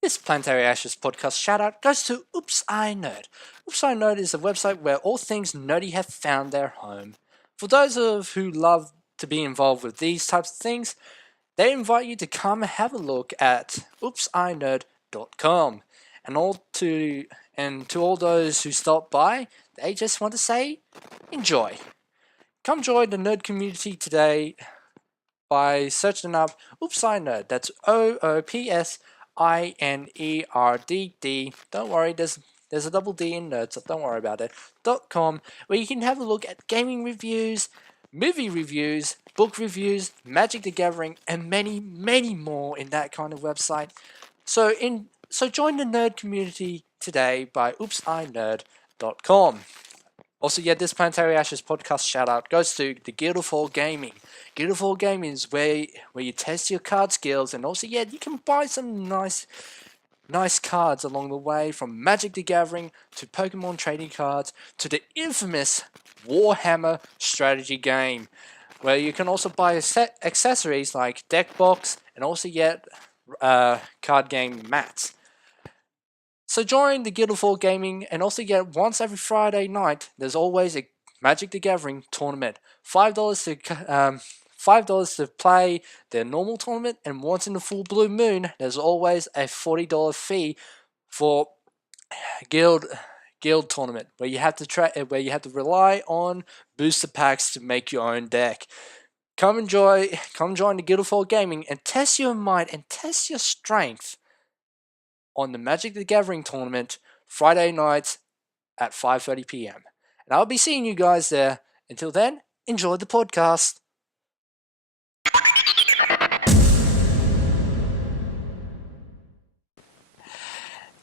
This Planetary Ashes podcast shout out goes to Oops I Nerd. Oops I Nerd is a website where all things nerdy have found their home. For those of who love to be involved with these types of things, they invite you to come and have a look at oopsinerd.com. And to all those who stop by, they just want to say enjoy. Come join the nerd community today by searching up Oops I Nerd. That's OOPSINERDD. Don't worry, there's a double D in nerd, so don't worry about it. .com, where you can have a look at gaming reviews, movie reviews, book reviews, Magic the Gathering, and many, many more in that kind of website. So join the nerd community today by oopsinerd.com. Also, this Planetary Ashes podcast shout out goes to the Guild of War Gaming. Guild of War Gaming is where you test your card skills, and also you can buy some nice cards along the way, from Magic the Gathering to Pokemon trading cards to the infamous Warhammer strategy game, where you can also buy accessories like deck box and also card game mats. So join the Guild of War Gaming, and also once every Friday night, there's always a Magic the Gathering tournament. $5 to play their normal tournament, and once in the full blue moon, there's always a $40 fee for guild tournament, where you have to rely on booster packs to make your own deck. Come join the Guild of War Gaming and test your might and test your strength on the Magic the Gathering tournament Friday nights at 5:30 p.m. And I'll be seeing you guys there. Until then, enjoy the podcast.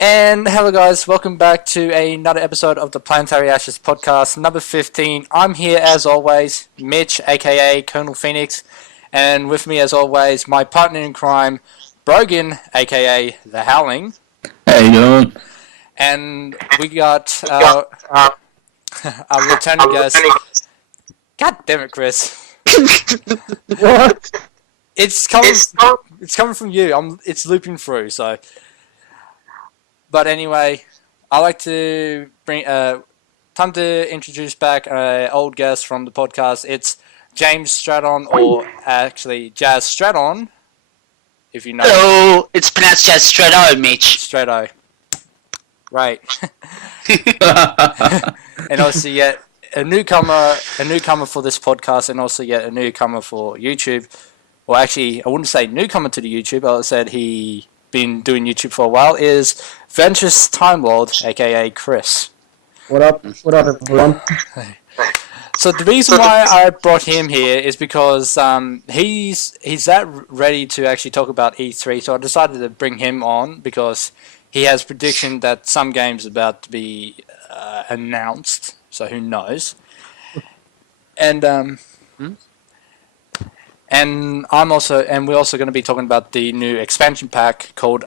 And hello guys, welcome back to another episode of the Planetary Ashes podcast, number 15. I'm here as always, Mitch, aka Colonel Phoenix, and with me as always, my partner in crime, Brogan, aka The Howling. How you doing? And we got our returning guest. God damn it, Chris. What? It's coming from you. It's looping through, so. But anyway, I like to bring time to introduce back an old guest from the podcast. It's James Stratton, or actually Jazz Stratton, if you know. Hello, it's pronounced Jazz Stratto, Mitch. Stratto. Right. And also a newcomer for this podcast, and also a newcomer for YouTube. Well, actually, I wouldn't say newcomer to the YouTube. I said he been doing YouTube for a while. Is Ventress Time World, aka Chris. What up? What up, everyone? So the reason why I brought him here is because he's that ready to actually talk about E3. So I decided to bring him on because he has prediction that some games are about to be announced. So who knows? And we're also going to be talking about the new expansion pack called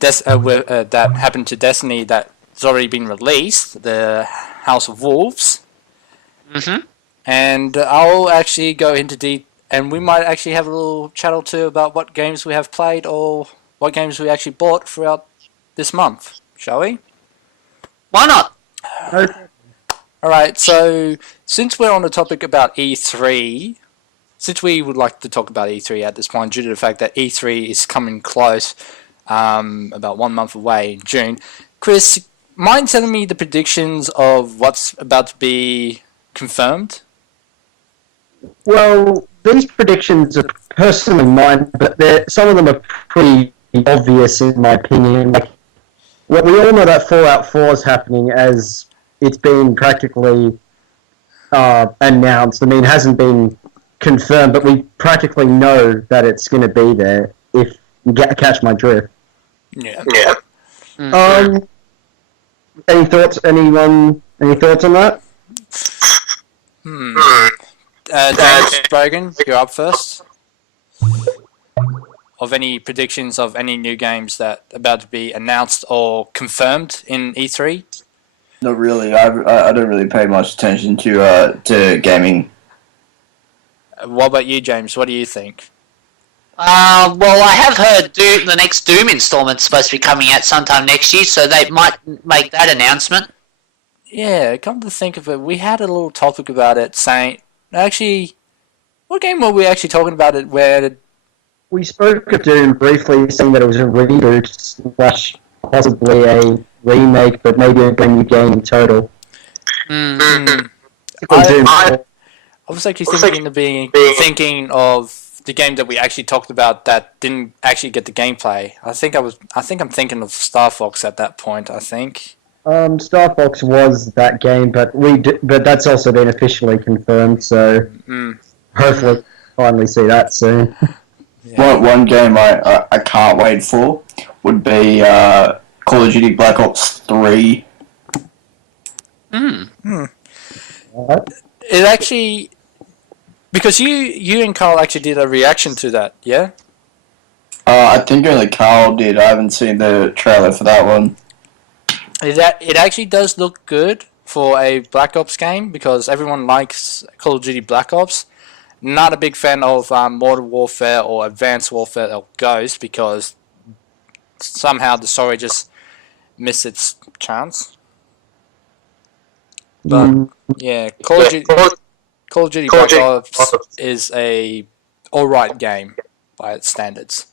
that happened to Destiny that's already been released, the House of Wolves. Mm-hmm. And I'll actually go into and we might actually have a little chat or two about what games we have played or what games we actually bought throughout this month, shall we? Why not? Alright, so since we're on the topic about E3, since we would like to talk about E3 at this point due to the fact that E3 is coming close, about 1 month away in June, Chris, mind telling me the predictions of what's about to be confirmed? Well, these predictions are personally mine, but some of them are pretty obvious in my opinion. Like, we all know that Fallout 4 is happening, as it's been practically announced. I mean, it hasn't been confirmed, but we practically know that it's going to be there, if you catch my drift. Yeah. Mm-hmm. Any thoughts? Anyone? Any thoughts on that? James Brogan, you're up first. Of any predictions of any new games that are about to be announced or confirmed in E3? Not really. I don't really pay much attention to gaming. What about you, James? What do you think? Well, I have heard the next Doom installment's supposed to be coming out sometime next year, so they might make that announcement. Yeah, come to think of it, we had a little topic about it saying, actually, what game were we actually talking about it where, We spoke of Doom briefly, saying that it was a reboot slash possibly a remake, but maybe a brand new game in total. Mm. I was actually thinking of the game that we actually talked about that didn't actually get the gameplay. I think I'm thinking of Star Fox at that point, I think. Star Fox was that game, but but that's also been officially confirmed. So hopefully, finally see that soon. Yeah. One game I can't wait for would be Call of Duty Black Ops 3. What? It actually, because you and Carl actually did a reaction to that, yeah? I think only Carl did. I haven't seen the trailer for that one. It actually does look good for a Black Ops game because everyone likes Call of Duty Black Ops. Not a big fan of Modern Warfare or Advanced Warfare or Ghost because somehow the story just missed its chance. But yeah, Call of Duty Black Ops is a alright game by its standards.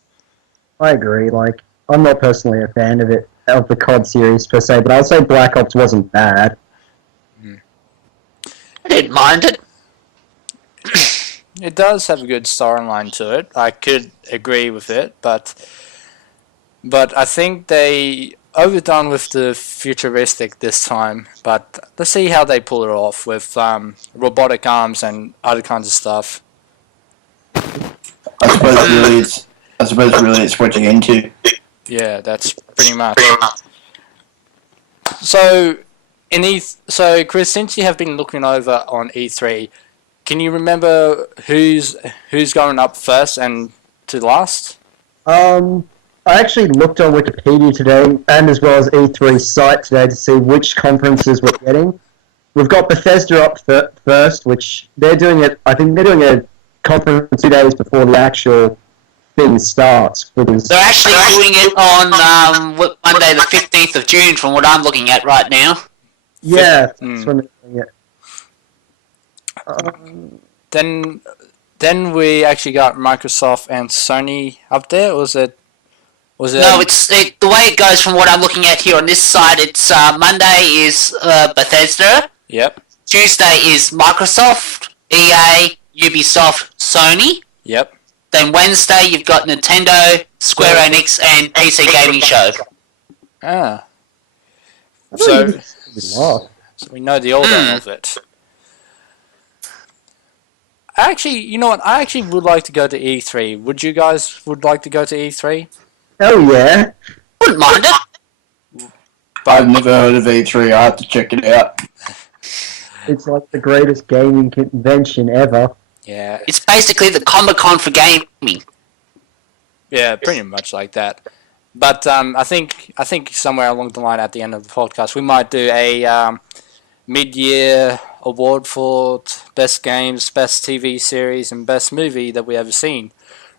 I agree. Like, I'm not personally a fan of it, of the COD series per se, but I'll say Black Ops wasn't bad. I didn't mind it. It does have a good storyline to it. I could agree with it, but I think they overdone with the futuristic this time. But let's see how they pull it off with robotic arms and other kinds of stuff. I suppose really it's what you're into. Yeah, that's pretty much. So so Chris, since you have been looking over on E3, can you remember who's going up first and to last? I actually looked on Wikipedia today, and as well as E3's site today, to see which conferences we're getting. We've got Bethesda up first, which they're doing it. I think they're doing a conference 2 days before the actual thing starts. Because They're actually doing it on Monday the 15th of June, from what I'm looking at right now. yeah, that's when they're doing it. Then we actually got Microsoft and Sony up there. Was it? No, the way it goes from what I'm looking at here on this side, it's Monday is Bethesda, Yep. Tuesday is Microsoft, EA, Ubisoft, Sony. Yep. Then Wednesday you've got Nintendo, Square Enix, and PC Gaming Show. Ah. I So, thought you just laughed. so we know the order of it. Actually, you know what? I actually would like to go to E3. Would you guys like to go to E3? Hell yeah! Wouldn't mind it. I've never heard of E3. I have to check it out. It's like the greatest gaming convention ever. Yeah. It's basically the Comic-Con for gaming. Yeah, pretty much like that. But I think somewhere along the line at the end of the podcast we might do a mid-year award for best games, best TV series, and best movie that we ever seen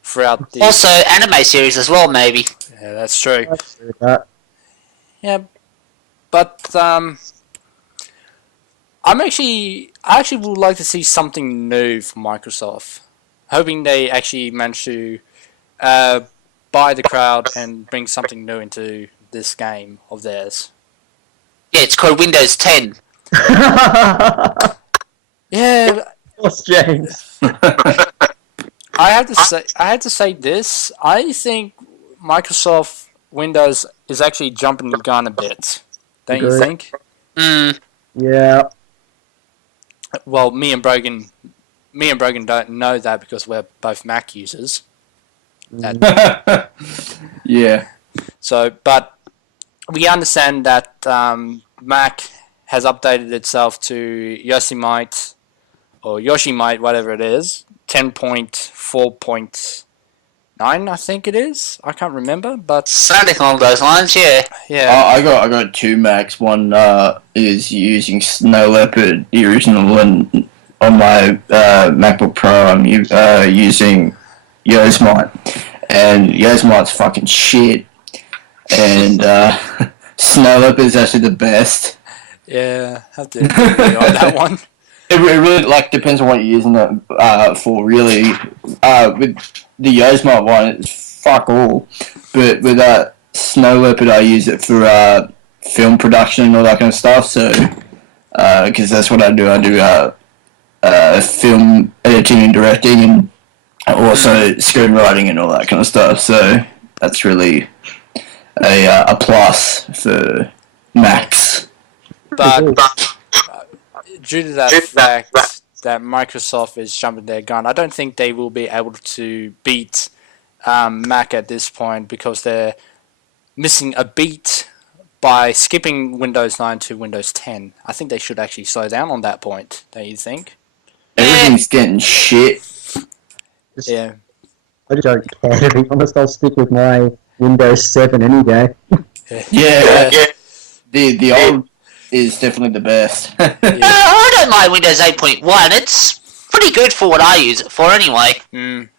throughout the. Also, anime series as well, maybe. Yeah, that's true. Let's do that. Yeah, but I actually would like to see something new from Microsoft. Hoping they actually manage to buy the crowd and bring something new into this game of theirs. Yeah, it's called Windows 10. Yeah, What's James? I had to say this. I think Microsoft Windows is actually jumping the gun a bit. Don't you Agree. think? Yeah. Well, me and Brogan don't know that because we're both Mac users. Yeah. So, but we understand that Mac has updated itself to Yosemite, whatever it is, 10.4.9, I think it is. I can't remember, but Something along those lines, yeah. yeah. I got two Macs. One is using Snow Leopard, the original one. On my MacBook Pro, I'm using Yosemite, and Yosemite's fucking shit, and Snow Leopard is actually the best. Yeah, have to agree on that one. It really depends on what you're using it for. Really, with the Yosemite one, it's fuck all. But with Snow Leopard, I use it for film production and all that kind of stuff. So, because that's what I do. I do film editing and directing, and also screenwriting and all that kind of stuff. So that's really a plus for Macs. But due to that fact that Microsoft is jumping their gun, I don't think they will be able to beat Mac at this point because they're missing a beat by skipping Windows 9 to Windows 10. I think they should actually slow down on that point, don't you think? Everything's getting shit. Yeah. I just don't care, to be honest. I'll stick with my Windows 7 any day. Yeah. The old is definitely the best. I don't mind Windows 8.1. It's pretty good for what I use it for anyway.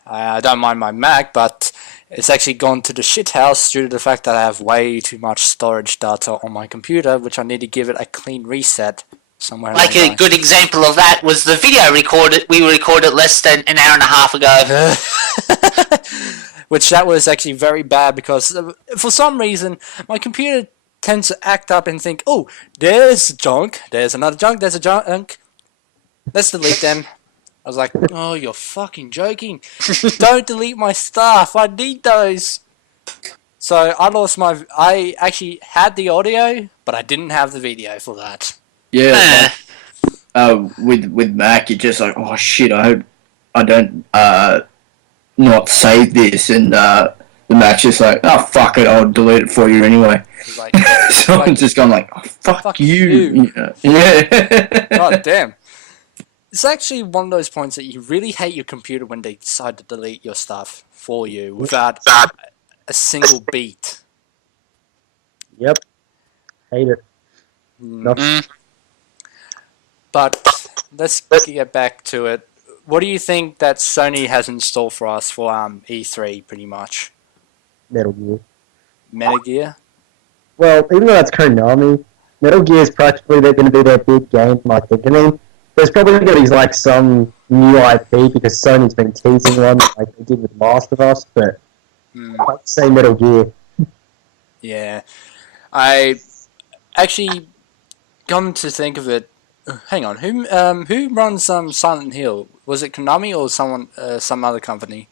I don't mind my Mac, but it's actually gone to the shit house due to the fact that I have way too much storage data on my computer, which I need to give it a clean reset somewhere. Like a good example of that was the video we recorded less than an hour and a half ago. Which that was actually very bad because for some reason my computer tends to act up and think, oh, there's junk, there's another junk, there's a junk. Let's delete them. I was like, oh, you're fucking joking. Don't delete my stuff. I need those. So I actually had the audio, but I didn't have the video for that. Yeah. With Mac, you're just like, oh shit, I hope I don't not save this, and the Mac's just like, oh fuck it, I'll delete it for you anyway. Like, Someone's just gone like, oh, fuck you. Yeah. God damn. It's actually one of those points that you really hate your computer when they decide to delete your stuff for you without a single beat. Yep. Hate it. Nope. But let's get back to it. What do you think that Sony has in store for us for E3, pretty much? Metal Gear. Metal Gear? Well, even though that's Konami, Metal Gear is practically they're going to be their big game, I think. I mean, there's probably going to be like some new IP because Sony's been teasing one like they did with Last of Us, but I'd say Metal Gear. Yeah. I actually come to think of it. Hang on, who runs Silent Hill? Was it Konami or some other company?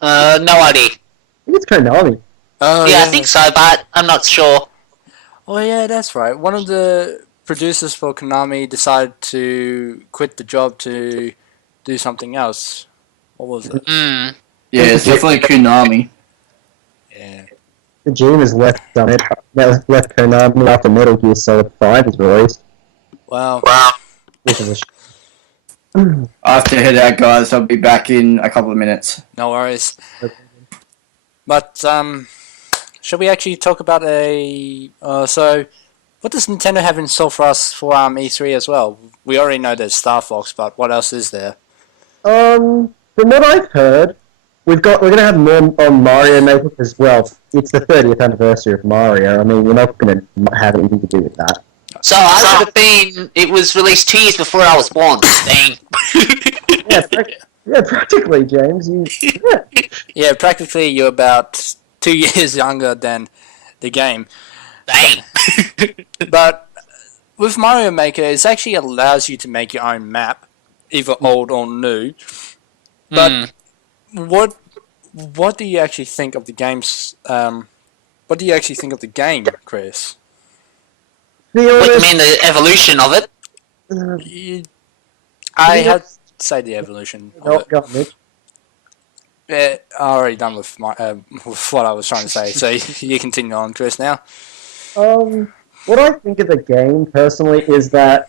No idea. I think it's Konami. Oh, Yeah, I think so, but I'm not sure. Oh yeah, that's right. One of the producers for Konami decided to quit the job to do something else. What was it? Mm. Yeah, it's definitely Konami. Yeah. The GM has left Konami after Metal Gear Solid 5 is released. Wow. Which is a I have to head out, guys. I'll be back in a couple of minutes. No worries. But should we actually talk about so what does Nintendo have in store for us for E3 as well? We already know there's Star Fox, but what else is there? From what I've heard, we're going to have more on Mario Maker as well. It's the 30th anniversary of Mario. I mean, we're not going to have anything to do with that. So I would have been. It was released 2 years before I was born. Dang. Yeah, practically, James. Yeah, practically you're about 2 years younger than the game. Dang. But with Mario Maker, it actually allows you to make your own map, either old or new. But what do you actually think of the game's? What do you actually think of the game, Chris? What do you mean, the evolution of it? I had to say the evolution. Go on, Mitch. Yeah, I'm already done with with what I was trying to say. So you continue on, Chris. Now. What I think of the game personally is that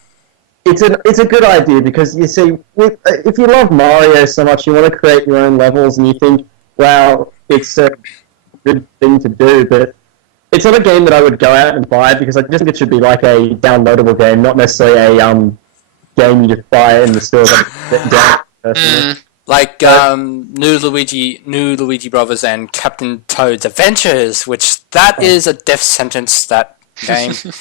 it's a good idea because you see, if you love Mario so much, you want to create your own levels, and you think, wow, it's a good thing to do, but it's not a game that I would go out and buy because I just think it should be like a downloadable game, not necessarily a game you just buy in the store. Personally. Like New Luigi Brothers and Captain Toad's Adventures, which that is a death sentence. That game. Actually,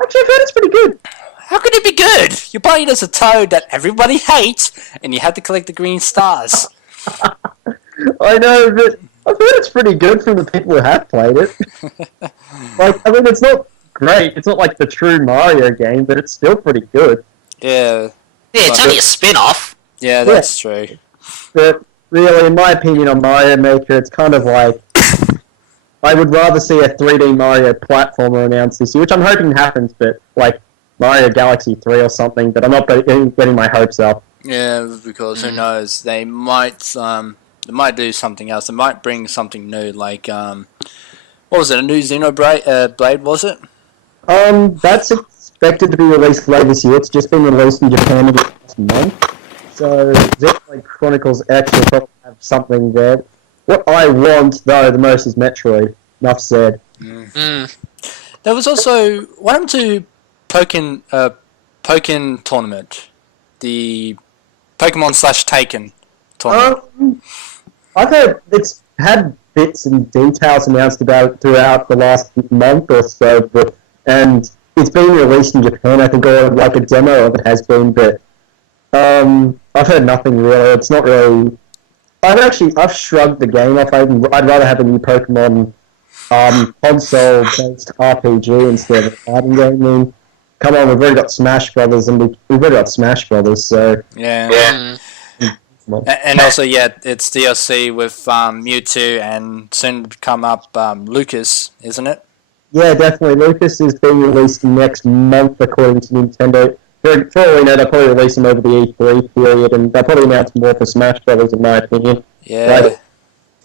I've heard it's pretty good. How could it be good? You're playing as a Toad that everybody hates, and you have to collect the green stars. I know, but I've heard it's pretty good from the people who have played it. Like, I mean, it's not great. It's not like the true Mario game, but it's still pretty good. Yeah, Yeah, it's only a spin-off. yeah, that's true. But really, in my opinion on Mario Maker, it's kind of like I would rather see a 3D Mario platformer announced this year, which I'm hoping happens, but like Mario Galaxy 3 or something, but I'm not getting my hopes up. Yeah, because who knows? They might do something else. They might bring something new, like what was it? A new Xenoblade Blade, was it? That's expected to be released later this year. It's just been released in Japan in the last month. So Xenoblade Chronicles X will probably have something there. What I want, though, the most is Metroid. Enough said. There was also what happened to Pokken tournament, the Pokemon / Taken tournament. I've heard it's had bits and details announced about it throughout the last month or so, and it's been released in Japan, I think, or like a demo of it has been, but I've heard nothing really. It's not really. I've shrugged the game off. I'd rather have a new Pokemon console-based RPG instead of a fighting game. I mean, come on, we've already got Smash Brothers, and we've already got Smash Brothers, so Yeah. And also, it's DLC with Mewtwo and soon to come up Lucas, isn't it? yeah, definitely. Lucas is being released next month, according to Nintendo. For all we know, they'll probably release them over the E3 period, and they'll probably announce more for Smash Brothers, in my opinion. Yeah. Right.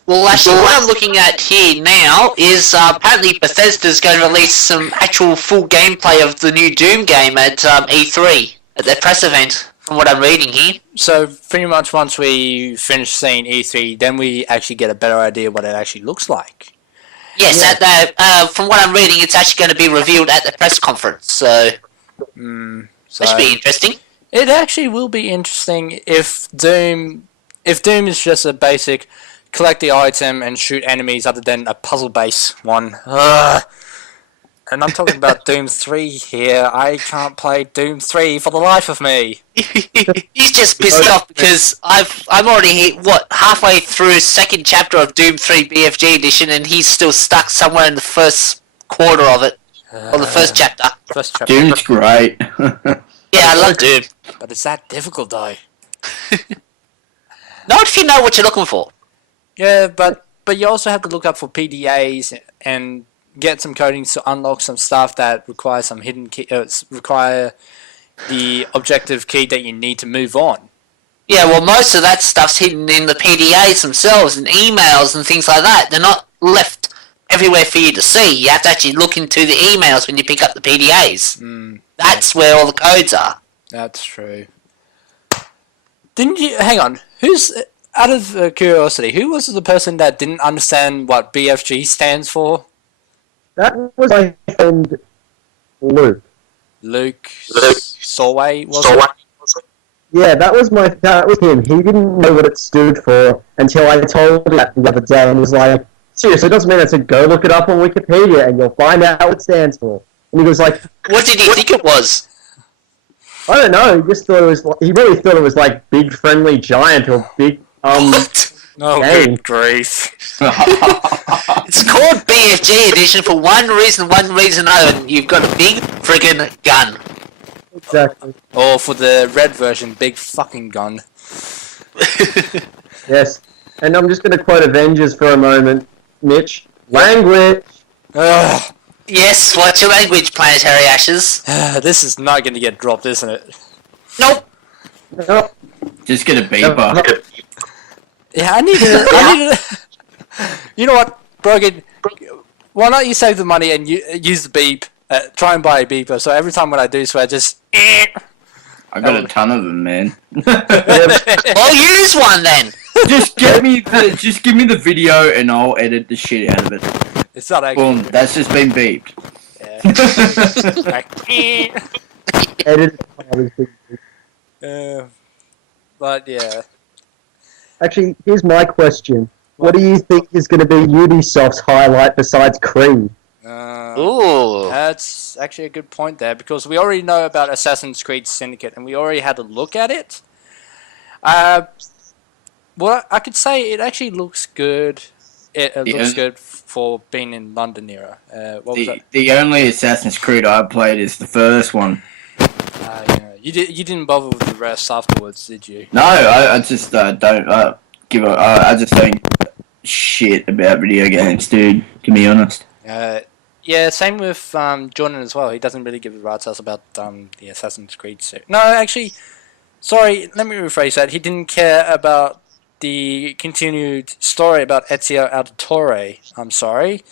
Well, actually, what I'm looking at here now is apparently Bethesda's going to release some actual full gameplay of the new Doom game at E3, at their press event, from what I'm reading here. So pretty much once we finish seeing E3, then we actually get a better idea what it actually looks like. Yes, Yeah. at the, from what I'm reading, it's actually going to be revealed at the press conference, so So that should be interesting. it actually will be interesting if Doom is just a basic collect the item and shoot enemies other than a puzzle-based one. Ugh. And I'm talking about Doom 3 here. I can't play Doom 3 for the life of me. He's just pissed off because I'm already halfway through second chapter of Doom 3 BFG edition, and he's still stuck somewhere in the first quarter of it, or the first chapter. First chapter. Doom's great. Yeah, I love Doom. But it's that difficult though. Not if you know what you're looking for. Yeah, but you also have to look up for PDAs and get some codings to unlock some stuff that require some hidden key, require the objective key that you need to move on. Yeah, well, most of that stuff's hidden in the PDAs themselves and emails and things like that. They're not left everywhere for you to see. You have to actually look into the emails when you pick up the PDAs. That's where all the codes are. That's true. Didn't you? Hang on. Who's out of curiosity? Who was the person that didn't understand what BFG stands for? That was my friend Luke. Luke Solway, was it? Yeah, that was him. He didn't know what it stood for until I told him that the other day, and he was like, seriously, it doesn't mean I said go look it up on Wikipedia and you'll find out what it stands for. And he was like, What did he think it was? I don't know, he just thought it was, he really thought it was like Big Friendly Giant or Big, What? Oh, Hey. good grief. It's called BFG edition for one reason only. You've got a big friggin' gun. exactly. Or for the red version, big fucking gun. Yes. And I'm just going to quote Avengers for a moment. Mitch, language. Ugh. Yes, what's your language, Planetary Ashes? This is not going to get dropped, isn't it? Nope. Oh, Just get a beeper. Yeah, I need to. You know what, Brogan? Why not you save the money and use the beep? Try and buy a beeper. So every time when I do so, I just. I got a ton of them, man. Well, use one then. just give me the video and I'll edit the shit out of it. It's not actually. Boom, that's just been beeped. Like, edited. but yeah. Actually, here's my question. What do you think is going to be Ubisoft's highlight besides Creed? Ooh. That's actually a good point there, because we already know about Assassin's Creed Syndicate, and we already had a look at it. Well, I could say it actually looks good. It looks good for being in London era. What was that? The only Assassin's Creed I played is the first one. Yeah. You didn't bother with the rest afterwards, did you? No, I just don't give a. I just don't shit about video games, dude. To be honest. Yeah, same with Jordan as well. He doesn't really give a rat's ass about the Assassin's Creed series. No, actually, sorry, let me rephrase that. He didn't care about the continued story about Ezio Auditore. I'm sorry.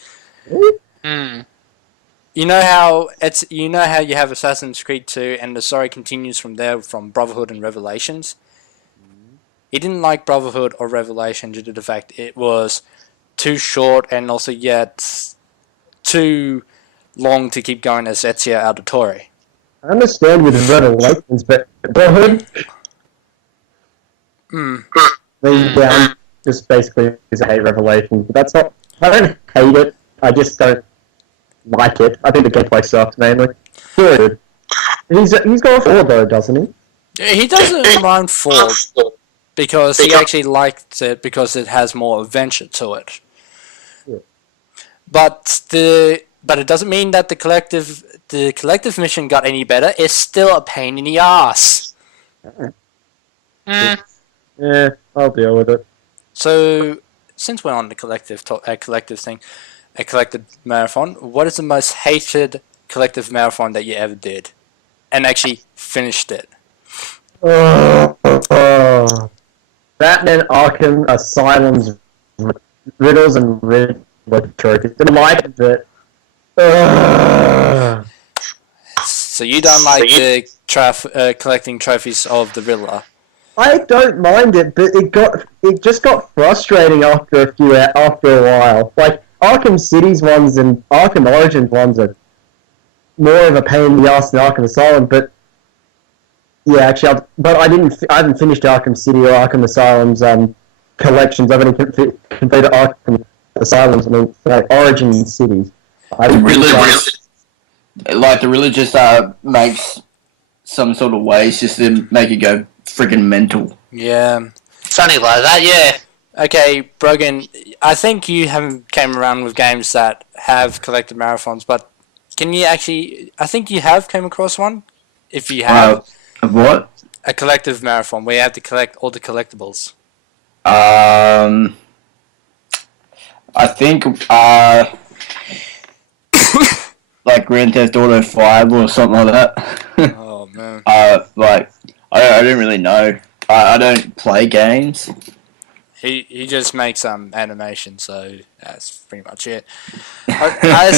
Hmm. You know how you have Assassin's Creed 2 and the story continues from there, from Brotherhood and Revelations? He didn't like Brotherhood or Revelation due to the fact it was too short and also yet too long to keep going as Ezio Auditore. I understand with the Revelations, but Brotherhood... Yeah, just basically because I hate Revelations. But that's not... I don't hate it. I just don't like it. I think the gameplay sucks, mainly. Good. He's got 4, though, doesn't he? He doesn't mind 4 because he actually liked it because it has more adventure to it. Yeah. But it doesn't mean that the collective mission got any better. It's still a pain in the ass. Yeah, I'll deal with it. So, since we're on the collective marathon, what is the most hated collective marathon that you ever did, and actually finished it? Batman Arkham Asylum's Riddles and Riddler trophies. Didn't like it, but... So you don't like the collecting trophies of the Riddler? I don't mind it, but it just got frustrating after a while. Like Arkham City's ones and Arkham Origins ones are more of a pain in the ass than Arkham Asylum. But yeah, actually, I haven't finished Arkham City or Arkham Asylum's collections. I've only completed Arkham Asylum's. I mean, like Origin Cities. The Riddler just makes some sort of ways just to make it go freaking mental. Yeah. Something like that, yeah. Okay, Brogan, I think you haven't came around with games that have collected marathons, but can you actually... I think you have came across one? If you have... What? A collective marathon where you have to collect all the collectibles. I think, like Grand Theft Auto 5 or something like that. Oh, man. I don't really know. I don't play games. He just makes animation, so that's pretty much it. I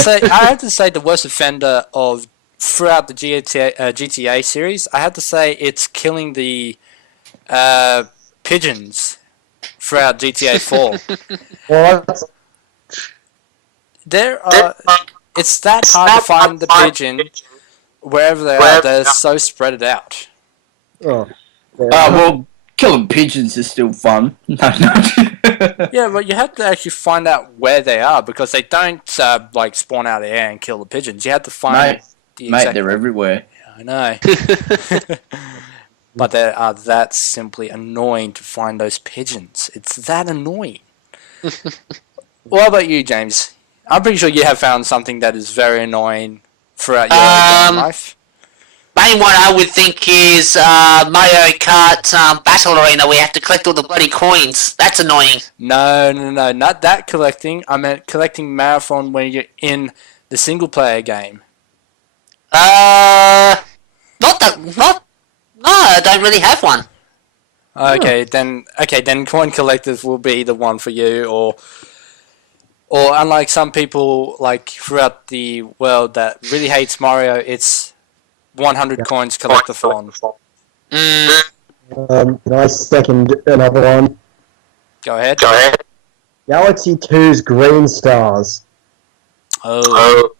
have to say the worst offender of throughout the GTA series, I have to say it's killing the pigeons throughout GTA 4. What? It's that hard to find the pigeon wherever they are. They're so spread out. Oh. Well, killing pigeons is still fun. No. Yeah, but you have to actually find out where they are because they don't like spawn out of the air and kill the pigeons. You have to find Mate, they're everywhere. I know. But they are that simply annoying to find those pigeons. It's that annoying. What about you, James? I'm pretty sure you have found something that is very annoying throughout your life. Main one I would think is Mario Kart Battle Arena where you have to collect all the bloody coins. That's annoying. No, not that collecting. I meant collecting marathon when you're in the single player game. No, I don't really have one. Okay, then Coin Collective will be the one for you, or unlike some people like throughout the world that really hates Mario, it's 100 coins collectathon. Mm. Can I second another one? Go ahead. Galaxy 2's Green Stars. Oh.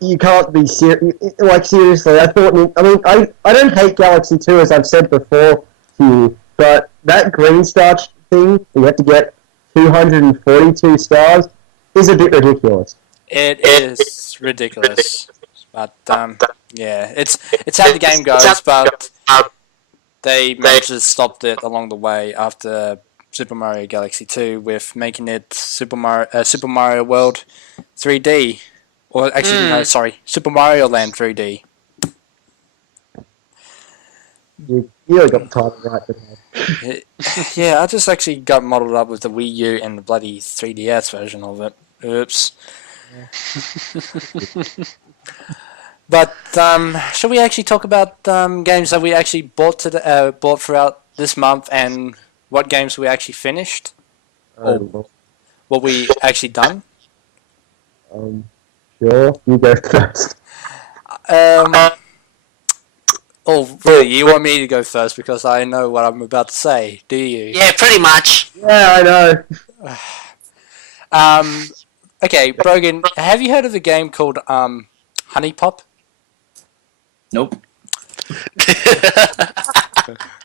You can't be serious. Like seriously, I don't hate Galaxy 2 as I've said before to you, but that Green Star thing, you have to get 242 stars, is a bit ridiculous. It is ridiculous. But yeah, it's how the game goes. But they managed to stop it along the way after Super Mario Galaxy 2 with making it Super Mario World 3D, or actually no, sorry, Super Mario Land 3D. You really got the title right there. Yeah, I just actually got muddled up with the Wii U and the bloody 3DS version of it. Oops. But shall we actually talk about games that we actually bought throughout this month and what games we actually finished? Or what we actually done? Sure, you go first. Oh, really? You want me to go first because I know what I'm about to say, do you? Yeah, pretty much. Yeah, I know. Okay, Brogan, have you heard of a game called Honey Pop? Nope.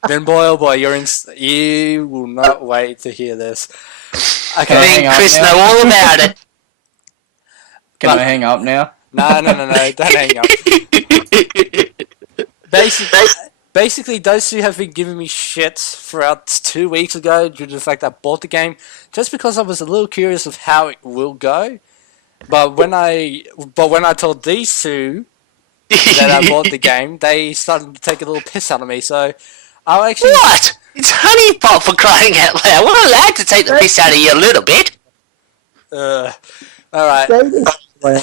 Then boy, oh boy, you will not wait to hear this. I Okay. hang think up Chris now? know all about it. Can I hang up now? No, don't hang up. Basically, those two have been giving me shit throughout 2 weeks ago due to the fact that I bought the game, just because I was a little curious of how it will go. But when I told these two that I bought the game, they started to take a little piss out of me. So I'll actually. What? It's Honey Pop, for crying out loud. We're allowed to take the piss out of you a little bit. All right. Say this way.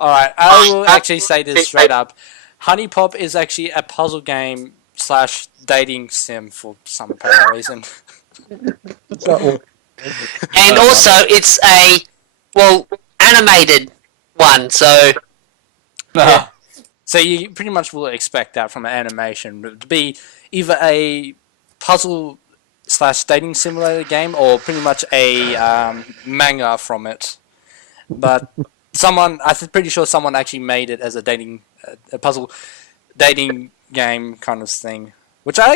All right, I will actually say this straight up. Honey Pop is actually a puzzle game / dating sim for some apparent reason. And also, it's a, animated one, so... So you pretty much will expect that from an animation to be either a puzzle / dating simulator game or pretty much a manga from it. But I'm pretty sure someone actually made it as a puzzle dating game kind of thing. Which I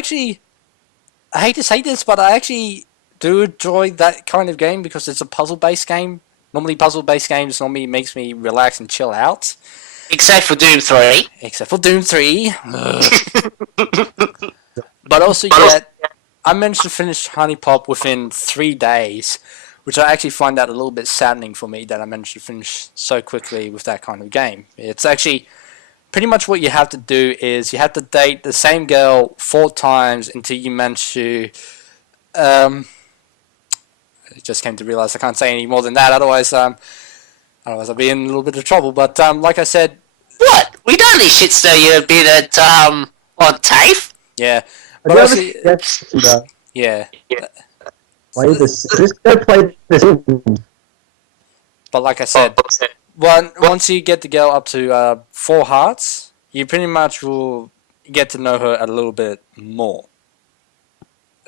hate to say this, but I actually do enjoy that kind of game because it's a puzzle-based game. Normally puzzle-based games makes me relax and chill out. Except for Doom 3. Except for Doom 3. But also, I managed to finish Honey Pop within 3 days, which I actually find that a little bit saddening for me that I managed to finish so quickly with that kind of game. It's actually pretty much what you have to do is you have to date the same girl 4 times until you manage to... I just came to realize I can't say any more than that, otherwise I'll be in a little bit of trouble. But like I said... What? We'd only shitstorm you a bit at, on TAFE? Yeah. But also, yeah. play this. Just go play this. But like I said, once you get the girl up to 4 hearts, you pretty much will get to know her a little bit more.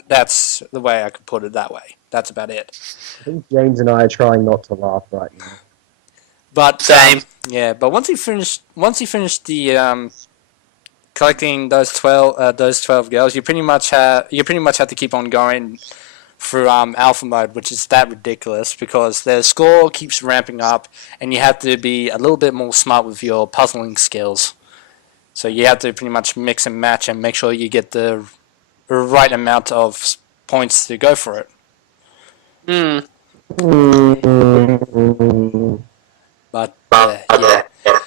That's the way I could put it that way. That's about it. I think James and I are trying not to laugh right now. But same. But once you finish the collecting those 12 girls, you pretty much have to keep on going through alpha mode, which is that ridiculous because their score keeps ramping up, and you have to be a little bit more smart with your puzzling skills. So you have to pretty much mix and match and make sure you get the right amount of points to go for it. But yeah.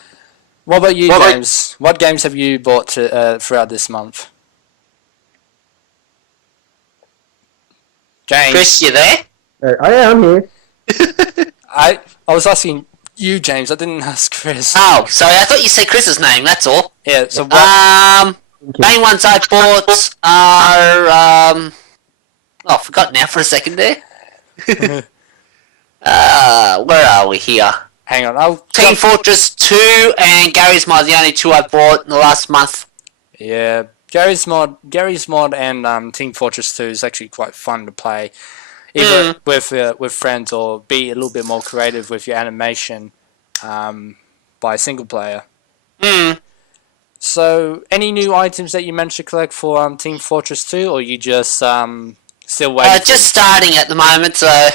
What about you, James? What games have you bought throughout this month? James, Chris, you there? I am here. I was asking you, James. I didn't ask Chris. Oh, sorry, I thought you said Chris's name, that's all. Yeah. So what? Main ones I bought are, I forgot now for a second there. Where are we here? Hang on. Team Fortress 2 and Gary's Mod, the only 2 I bought in the last month. Yeah, Gary's Mod and Team Fortress 2 is actually quite fun to play, either with friends or be a little bit more creative with your animation by single player. So, any new items that you managed to collect for Team Fortress 2, or you just Still waiting. Just starting at the moment, so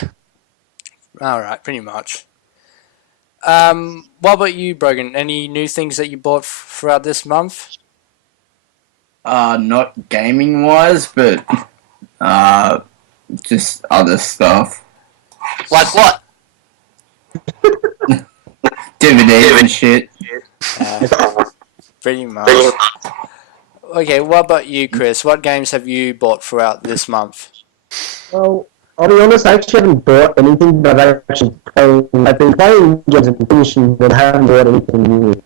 All right, pretty much. What about you, Brogan? Any new things that you bought throughout this month? Not gaming wise, but just other stuff. like what? DVDs and shit. Pretty much. Okay, what about you, Chris? What games have you bought throughout this month? Well, I'll be honest, I actually haven't bought anything, but I've been playing games and finishing, but I haven't bought anything new.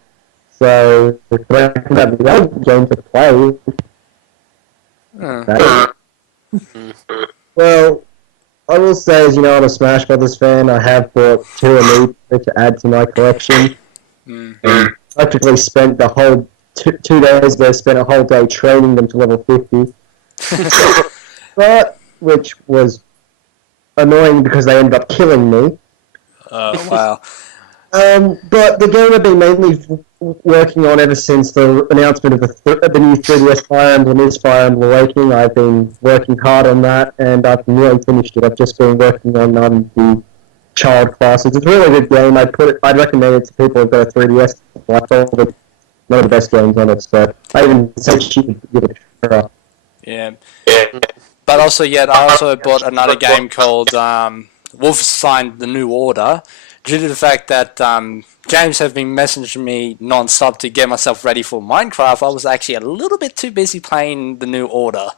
So, if I can have the other game to play, right? Well, I will say, as you know, I'm a Smash Brothers fan. I have bought 2 Elite to add to my collection. And practically spent the whole 2 days ago, spent a whole day training them to level 50. But, which was annoying because they ended up killing me. Oh, wow. But the game I've been mainly working on ever since the announcement of the new 3DS Fire Emblem is Fire Emblem Awakening. I've been working hard on that, and I've nearly finished it. I've just been working on the child classes. It's a really good game. I'd recommend it to people who've got a 3DS. I thought it one of the best games on it, so I even said she could give it a try. Yeah. But also, I also bought another game called Wolfenstein: The New Order, due to the fact that James have been messaging me non-stop to get myself ready for Minecraft. I was actually a little bit too busy playing The New Order.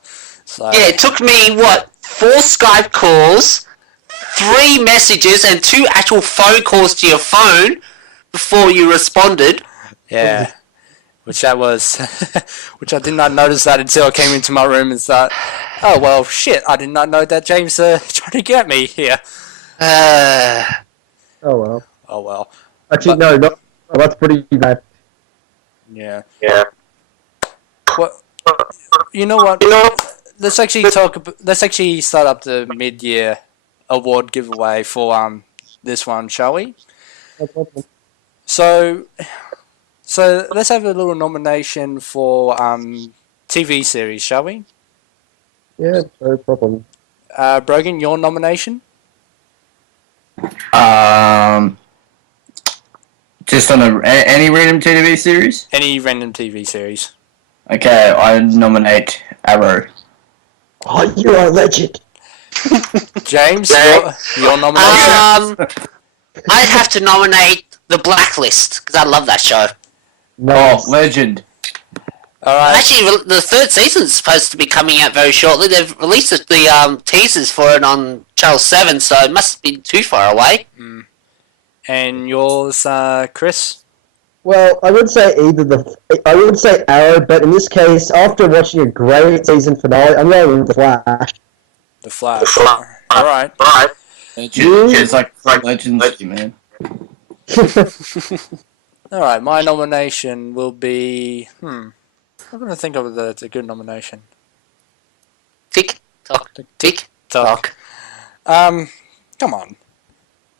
So Yeah, it took me 4 Skype calls, 3 messages, and 2 actual phone calls to your phone before you responded. yeah. Which which I did not notice that until I came into my room and thought, oh well, shit! I did not know that James tried to get me here. Oh well. Oh well. Actually, that's pretty bad. Yeah. What? You know what? Let's actually let's actually start up the mid-year award giveaway for this one, shall we? So let's have a little nomination for TV series, shall we? Yeah, no problem. Brogan, your nomination? Just on any random TV series. Any random TV series. Okay, I nominate Arrow. Oh, you're a legend. James, your nomination? I'd have to nominate The Blacklist, because I love that show. Nice. Oh, legend. Alright. Actually, the 3rd season's supposed to be coming out very shortly. They've released the teasers for it on Channel 7, so it must be too far away. And yours, Chris? Well, I would say I would say Arrow, but in this case, after watching a great season finale, I'm going with The Flash. The Flash. Alright. Legend. It's like Legends, man. Alright, my nomination will be... I'm going to think of a good nomination. Tick tock, tick tock. Come on.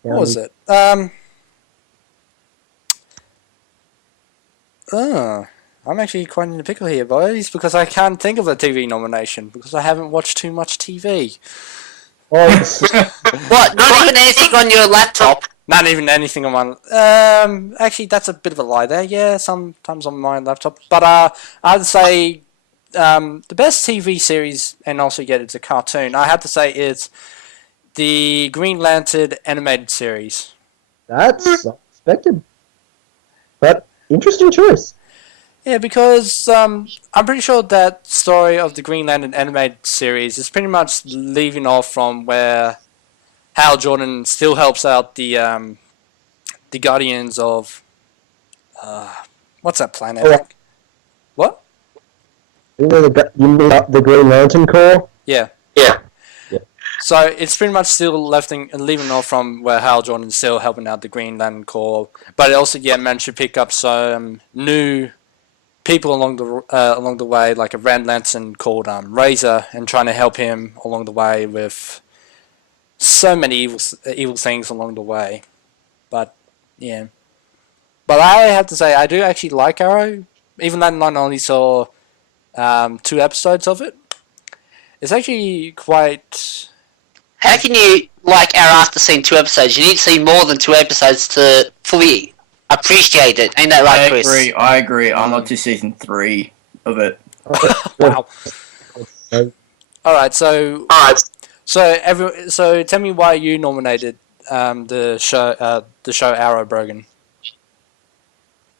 What was it? I'm actually quite in a pickle here, boys, because I can't think of a TV nomination, because I haven't watched too much TV. What? Not even anything on your laptop? Not even anything on my... actually, that's a bit of a lie there. Yeah, sometimes on my laptop. But I'd say the best TV series, and also it's a cartoon, I have to say it's the Green Lantern animated series. That's unexpected. But interesting choice. Yeah, because I'm pretty sure that story of the Green Lantern animated series is pretty much leaving off from where Hal Jordan still helps out the Guardians of what's that planet? Oh. What? You mean the Green Lantern Corps? Yeah. Yeah. So it's pretty much still leaving off from where Hal Jordan is still helping out the Green Lantern Corps, but it also managed to pick up some new people along the way, like a Red Lantern called Razor, and trying to help him along the way with so many evil things along the way. But yeah, but I have to say I do actually like Arrow, even though I only saw 2 episodes of it. It's actually quite. How can you like Arrow after seeing 2 episodes? You need to see more than 2 episodes to fully appreciate it. Ain't that right, Chris? I agree. I'm up to season 3 of it. Wow. All right, so tell me why you nominated the show Arrow, Brogan.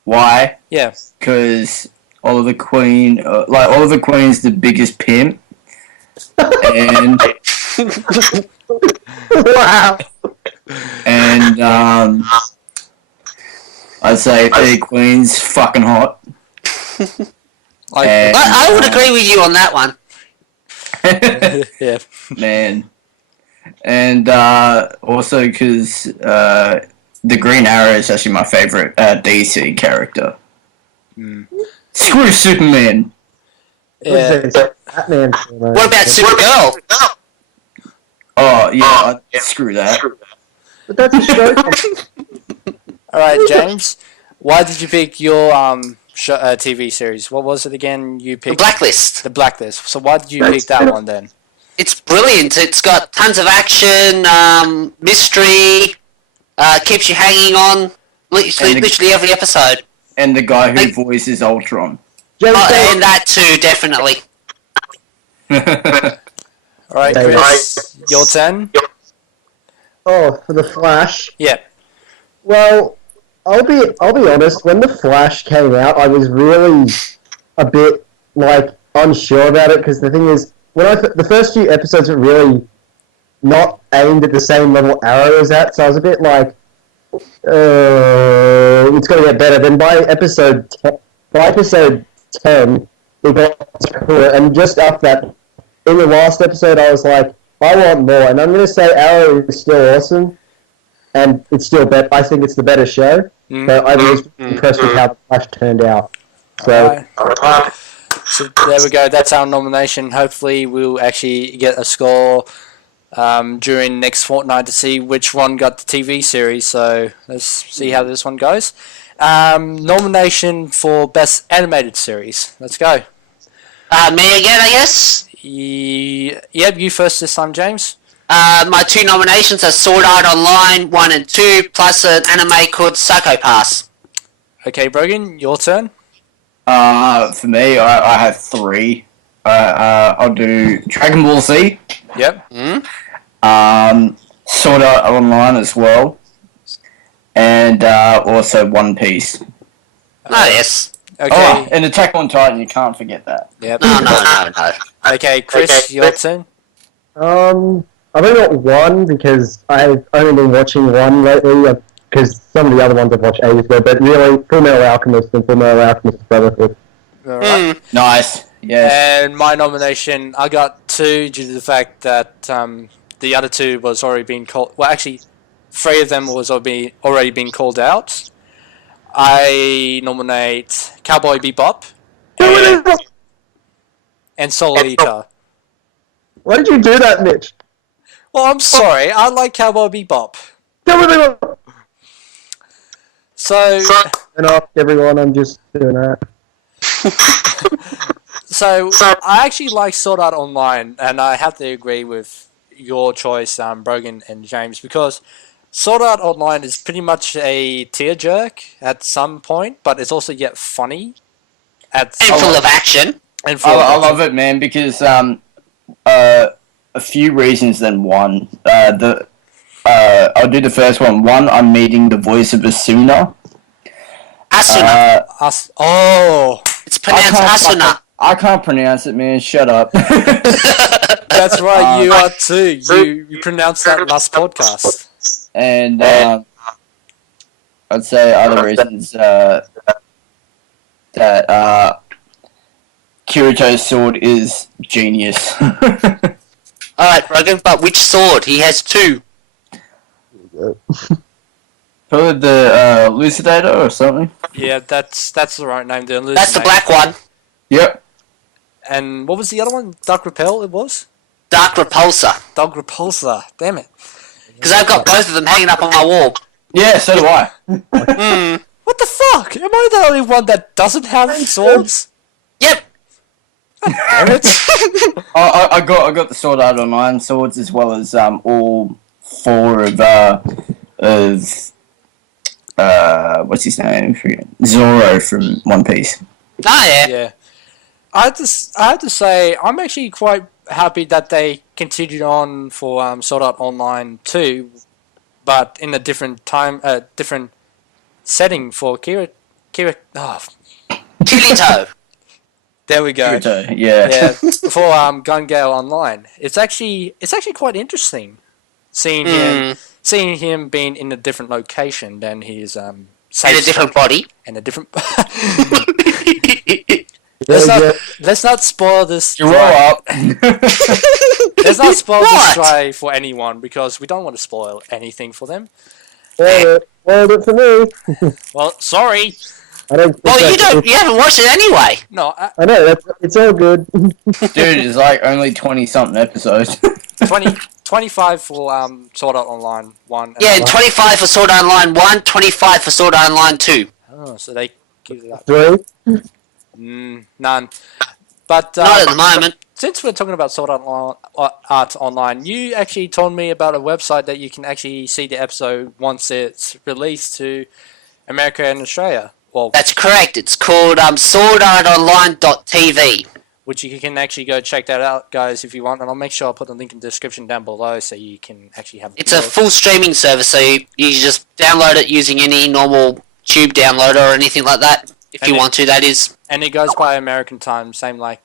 Why? Yeah. Because Oliver Queen, Oliver Queen's the biggest pimp, and Wow. and I'd say Peter Queen's fucking hot. Like, And, I would agree with you on that one. yeah. Man. And also because the Green Arrow is actually my favorite DC character. Screw Superman. Yeah. Batman. What about Supergirl? Oh yeah, screw that. But that's a show. All right, James. Why did you pick your TV series? What was it again? You The picked Blacklist. The Blacklist. So why did you pick that one then? It's brilliant. It's got tons of action, mystery, keeps you hanging on literally every episode. And the guy who voices Ultron. James And that too, definitely. All right, Chris, your turn. Oh, for the Flash. Yeah. Well, I'll be honest. When the Flash came out, I was really a bit unsure about it because the thing is, the first few episodes were really not aimed at the same level Arrow is at, so I was a bit like, it's going to get better. Then by episode 10, it got cooler, and just after that, in the last episode, I was like, I want more, and I'm going to say Arrow is still awesome, and it's still better. I think it's the better show. So I was impressed with how the Flash turned out. So, Alright. So there we go. That's our nomination. Hopefully, we'll actually get a score during next fortnight to see which one got the TV series. So let's see how this one goes. Nomination for best animated series. Let's go. Me again, I guess. Yep, you first this time, James. My 2 nominations are Sword Art Online 1 and 2, plus an anime called Psycho Pass. Okay, Brogan, your turn. For me, I have 3. I'll do Dragon Ball Z, Yep. Sword Art Online as well, and also One Piece. Oh, yes. Okay. Oh, and Attack on Titan, you can't forget that. Yep. No. Okay, Chris, your turn. I've only got one because I've only been watching one lately because some of the other ones I've watched ages ago, but really, Full Metal Alchemist and Full Metal Alchemist Brotherhood. Alright. Nice. Yes. And my nomination, I got 2 due to the fact that the other 2 was already being called. Well, actually, 3 of them was already being called out. I nominate Cowboy Bebop and Soul Eater. Why did you do that, Mitch? Well, I'm sorry. I like Cowboy Bebop. So, And off everyone, I'm just doing that. so I actually like Sword Art Online, and I have to agree with your choice, Brogan and James, because Sword Art Online is pretty much a tear jerk at some point, but it's also yet funny. And full of action. And full I of love it, man, because a few reasons than one. I'll do the first one. One, I'm meeting the voice of Asuna. Asuna. Oh, It's pronounced Asuna. I can't pronounce it, man. Shut up. that's right. You are too. You pronounced that last podcast. And I'd say other reasons that Kirito's sword is genius. Alright, Brogan, but which sword? He has 2. Probably the Lucidator or something. Yeah, that's the right name. That's the black one. Yep. And what was the other one? Dark Repel. It was Dark Repulsor. Dark Repulsor. Damn it. Because I've got both of them hanging up on my wall. Yeah, so do I. What the fuck? Am I the only one that doesn't have swords? Yep. I got the Sword Art Online swords as well as all four of what's his name? Zoro from One Piece. Oh yeah. Yeah. I have to say, I'm actually quite happy that they continued on for Sword Art Online 2, but in a different time, different setting for Kirito. Kirito. There we go. Naruto, yeah. Yeah, for Gun Gale Online. It's actually quite interesting seeing him being in a different location than his And a different body. and a different. Yeah, let's not spoil this. You roll try- up. Let's not spoil this What? try for anyone because we don't want to spoil anything for them. Spoiled it for me. Well, sorry. I don't. think Well, that's- you haven't watched it anyway. No, I know. It's all good. Dude, it's like only 20-something episodes. 25 for Sword Art Online 1. Yeah, 25 for Sword Art Online 1, 25 for Sword Art Online 2. Oh, so they give it up. 3. None. But Not at the moment. since we're talking about Sword Art Online, you actually told me about a website that you can actually see the episode once it's released to America and Australia. Well, That's correct. It's called swordartonline.tv. which you can actually go check that out, guys, if you want. And I'll make sure I'll put the link in the description down below so you can actually have It's a look. full streaming service, so you just download it using any normal tube downloader or anything like that. If you And want to, that is. And it goes by American time, same like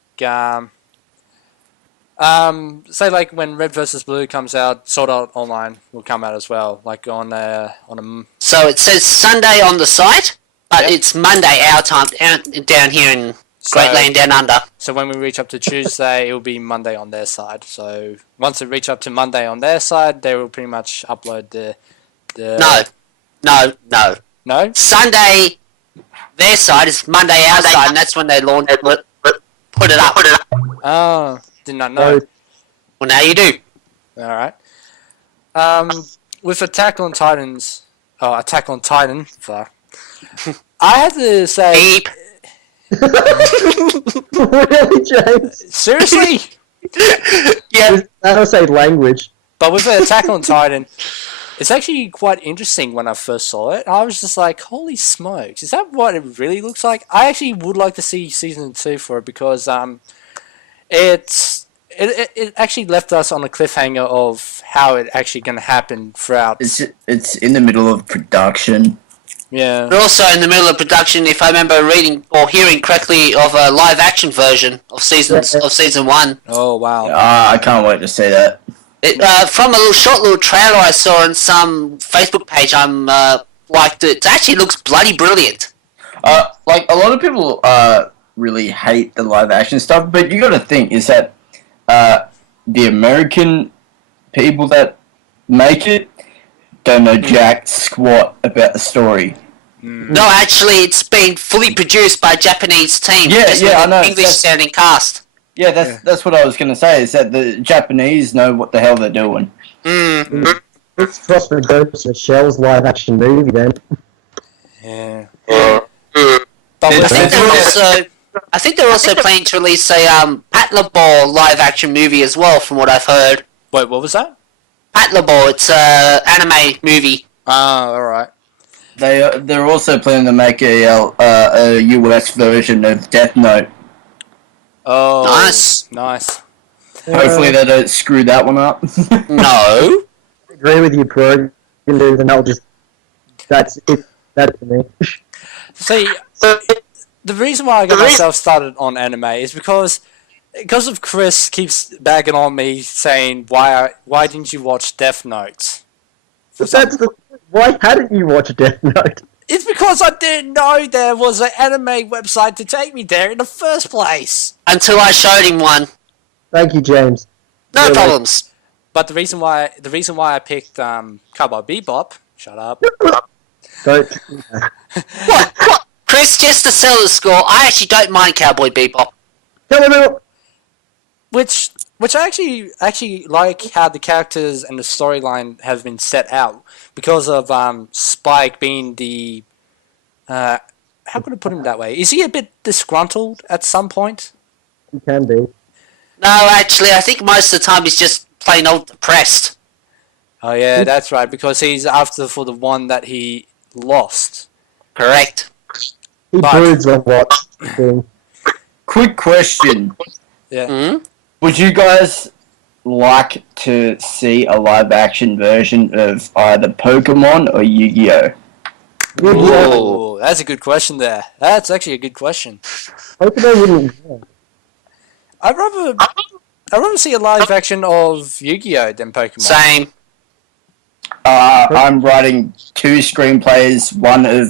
say like when Red vs Blue comes out, Sword Art Online will come out as well, like on a So it says Sunday on the site, but Yep. it's Monday our time down here in Great Lane Down Under. So when we reach up to Tuesday, it will be Monday on their side. So once it reach up to Monday on their side, they will pretty much upload the No. no. Sunday, their side is Monday our side, and that's when they launch it. Put it up. Oh, did not know. Well, now you do. All right. With Attack on Titan. Fuck. I had to say, Beep. Really, James? seriously. Yeah. That'll say language. But with Attack on Titan, it's actually quite interesting when I first saw it. I was just like, holy smokes, is that what it really looks like? I actually would like to see season 2 for it because it actually left us on a cliffhanger of how it actually going to happen throughout. It's in the middle of production. Yeah. We're also in the middle of production, if I remember reading or hearing correctly, of a live action version of season 1. Oh, wow. I can't wait to see that. From a short little trailer I saw on some Facebook page, liked it. It actually looks bloody brilliant. Like a lot of people really hate the live action stuff, but you got to think is that the American people that make it don't know jack squat about the story. No, actually, it's been fully produced by a Japanese team. Yeah, just yeah, with I an know. English-sounding cast. Yeah, that's what I was gonna say. Is that the Japanese know what the hell they're doing? Mm. Let's cross the Ghost of Shell's live action movie then. Yeah. Mm. But I with think they're also planning to release a Patlabor live-action movie as well, from what I've heard. wait, what was that? Patlabor, it's a anime movie. Oh, alright. They're also planning to make a US version of Death Note. Oh, Nice. Nice. Hopefully they don't screw that one up. No. I agree with you, Pro. And I'll just. That's it. That's for me. See, the reason why I got myself started on anime is because of Chris keeps bagging on me saying why didn't you watch Death Note? But that's the. Why hadn't you watched Death Note? It's because I didn't know there was an anime website to take me there in the first place. Until I showed him one. Thank you, James. No Yeah, problems. But the reason why I picked Cowboy Bebop, shut up. Don't. What? Chris, just to sell the score, I actually don't mind Cowboy Bebop. Tell me. Which I actually like how the characters and the storyline have been set out because of Spike being the how could I put him that way? Is he a bit disgruntled at some point? He can be. No, actually, I think most of the time he's just plain old depressed. Oh yeah, that's right. Because he's after for the one that he lost. Correct. He But- broods a lot. Thing. Quick question. Yeah. Hmm? Would you guys like to see a live action version of either Pokemon or Yu-Gi-Oh? Ooh, that's a good question there. That's actually a good question. Pokemon wouldn't. Yeah. I'd rather see a live action of Yu-Gi-Oh than Pokemon. Same. I'm writing 2 screenplays, one of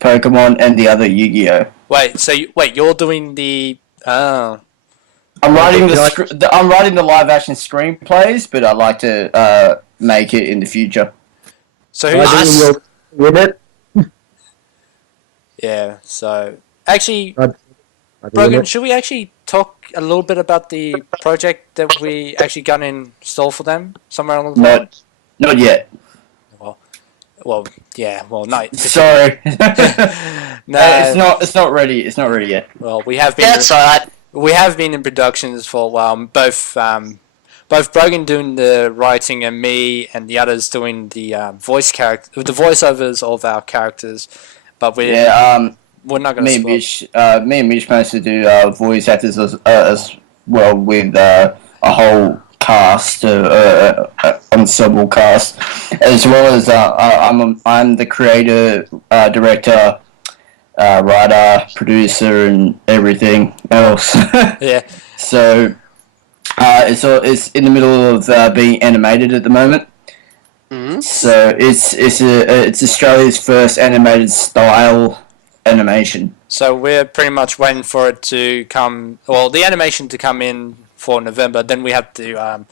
Pokemon and the other Yu-Gi-Oh. Wait, so you're doing the I'm writing I'm writing the live action screenplays, but I'd like to make it in the future. so I who's Nice. think you'll win it. yeah. So actually, I do win Brogan, it. should we actually talk a little bit about the project that we actually got in store for them somewhere along the line? Not yet. Well, yeah. Well, no. Sorry. No. It's not ready. It's not ready yet. Well, we have been. Yeah, that's alright. We have been in productions for a while. Both Brogan doing the writing and me and the others doing the the voiceovers of our characters. But we're not going to spoil. Me and Mitch managed to do voice actors as well with a whole cast, ensemble cast, as well as I'm the creator, director, writer, producer, and everything else. Yeah. So it's in the middle of being animated at the moment. Hmm? So it's Australia's first animated style animation. So we're pretty much waiting for it to come. Well, the animation to come in for November. Then we have to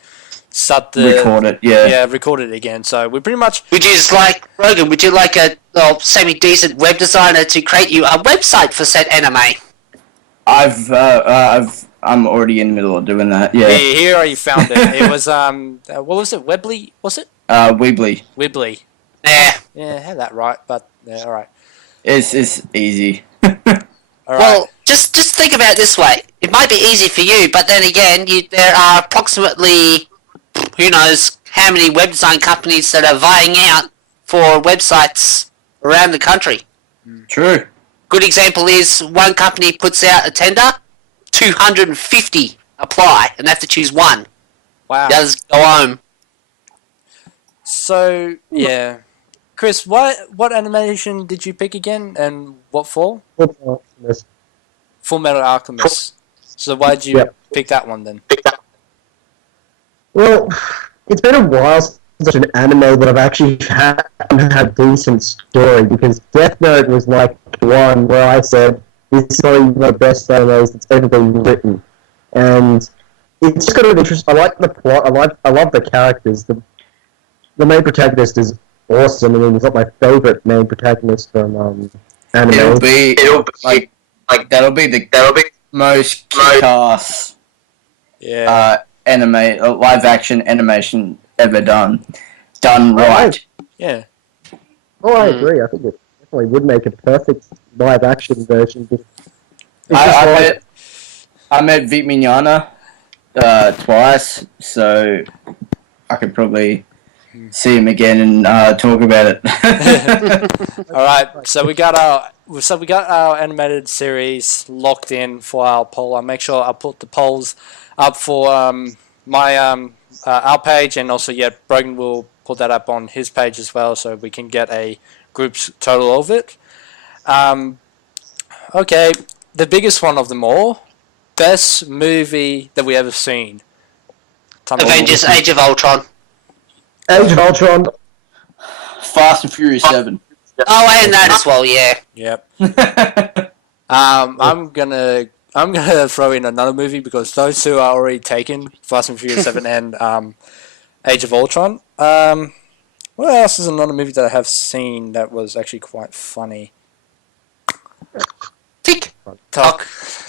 start the Record it, yeah. record it again. So we pretty much. Would you like, Rogan, would you like a semi-decent web designer to create you a website for said anime? I'm already in the middle of doing that. Yeah, Here you found it. It was what was it? Weebly was it? Weebly. Weebly. Yeah. Yeah, I had that right, but yeah, all right. It's easy. All right. Well, just think about it this way. It might be easy for you, but then again, there are approximately, who knows, how many web design companies that are vying out for websites around the country. True. Good example is one company puts out a tender, 250 apply, and they have to choose one. Wow. The others go home. So yeah, Chris, what animation did you pick again, and what for? Full Metal Alchemist. So why did you Yep. pick that one then? Well, it's been a while since I've watched an anime that I've actually had a decent story, because Death Note was like the one where I said, this is probably the best animes that's ever been written. And it's just got an interest. I like the plot, I love the characters. The main protagonist is awesome. I mean, he's not my favorite main protagonist from anime. It'll be that'll be the most kick-ass Yeah. live action animation ever done. Done right. Yeah. Oh, I agree. I think it definitely would make a perfect live action version. It's I met Vic Mignogna twice, so I could probably see him again and talk about it. All right. So we got our animated series locked in for our poll. I'll make sure I put the polls up for our page, and also Brogan will put that up on his page as well, so we can get a group's total of it. Okay, the biggest one of them all, best movie that we ever seen. Avengers Age of Ultron. Age of Ultron. Fast and Furious 7. Oh, and that as well, yeah. Yep. I'm gonna throw in another movie because those two are already taken: Fast and Furious 7 and Age of Ultron. What else is another movie that I have seen that was actually quite funny? Tick. Tock.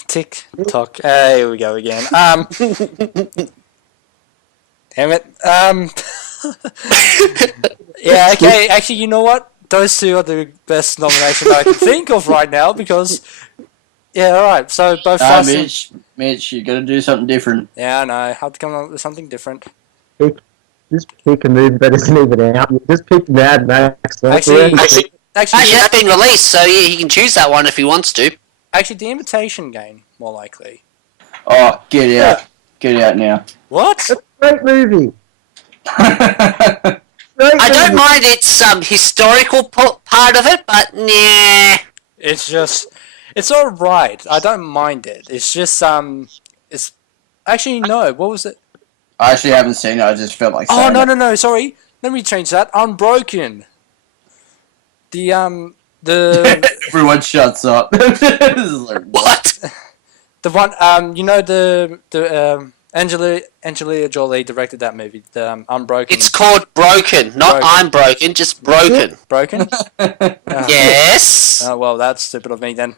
Tick tock. Here we go again. Damn it. Yeah. Okay. Actually, you know what? Those two are the best nominations I can think of right now because Yeah, all right. So both Fast and... Mitch, you gotta do something different. Yeah, I know. I have to come up with something different. Just pick a movie that isn't even out. Just pick Mad Max. Actually, Actually, that's been released, so yeah, he can choose that one if he wants to. actually, The Imitation Game, more likely. Oh, get out. Get out now. What? That's a great movie. I don't mind its historical part of it, but nah. It's just... It's alright. I don't mind it. It's just, It's... Actually, no. What was it? I actually haven't seen it, I just felt like Oh, saying no, it. no, no. Sorry. Let me change that. Unbroken. The... Everyone shuts up. This is like, What? The one, you know, Angelina Jolie directed that movie, the Unbroken. It's called Broken, not Broken. I'm Broken, just Broken. Broken? Yes. Oh, well, that's stupid of me then.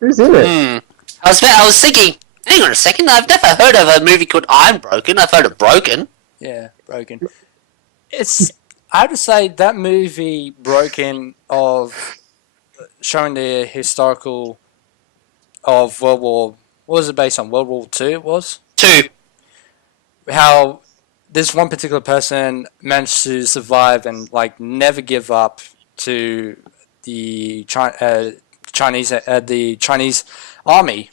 Who's in it? I was thinking, hang on a second, I've never heard of a movie called I'm Broken. I've heard of Broken. Yeah, Broken. It's, I have to say, that movie, Broken, of showing the historical of World War, what was it based on? World War II it was? 2. How this one particular person managed to survive and like never give up to the Chinese army.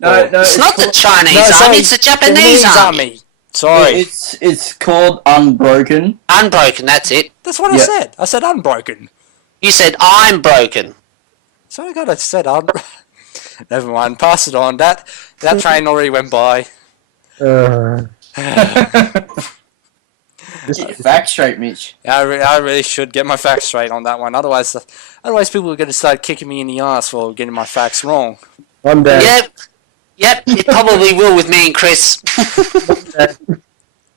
No, no, It's not the Chinese No, army, sorry, it's the Japanese army. Sorry, It's called Unbroken. Unbroken, that's it. that's what I Yeah. said. I said unbroken. You said I'm broken. So I got it said Never mind. Pass it on. That train already went by. Get your facts straight, Mitch. Yeah, I really should get my facts straight on that one. Otherwise people are going to start kicking me in the ass for getting my facts wrong. One day. Yep, it probably will with me and Chris.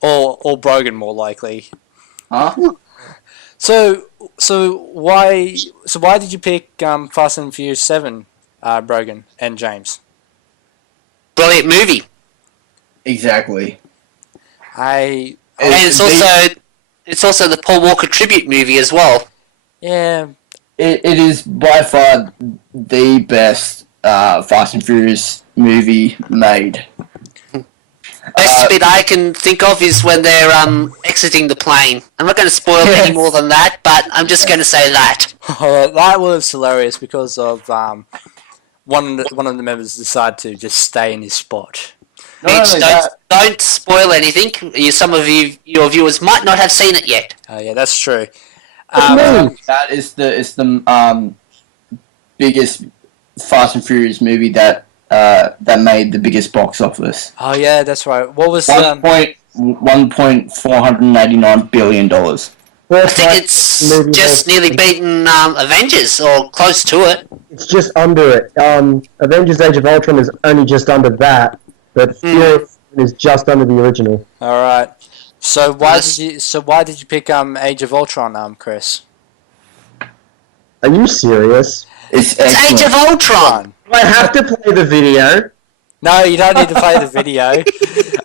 Or Brogan, more likely. Huh? So why did you pick Fast and Furious 7, Brogan and James? Brilliant movie. Exactly. And it's also the Paul Walker tribute movie as well. Yeah. It is by far the best Fast and Furious movie made. Best bit I can think of is when they're exiting the plane. I'm not going to spoil any more than that, but I'm just going to say that. That was hilarious because of one of the members decided to just stay in his spot. Not Mitch, only don't spoil anything. Some of your viewers might not have seen it yet. Yeah, that's true. that is the biggest Fast and Furious movie that made the biggest box office. Oh yeah, that's right. What was $1.489 billion. I think it's just nearly beaten Avengers, or close to it. It's just under it. Avengers: Age of Ultron is only just under that, but Furious is just under the original. All right. So why did you pick Age of Ultron, Chris? Are you serious? It's It's Age of Ultron. Do I have to play the video? No, you don't need to play the video.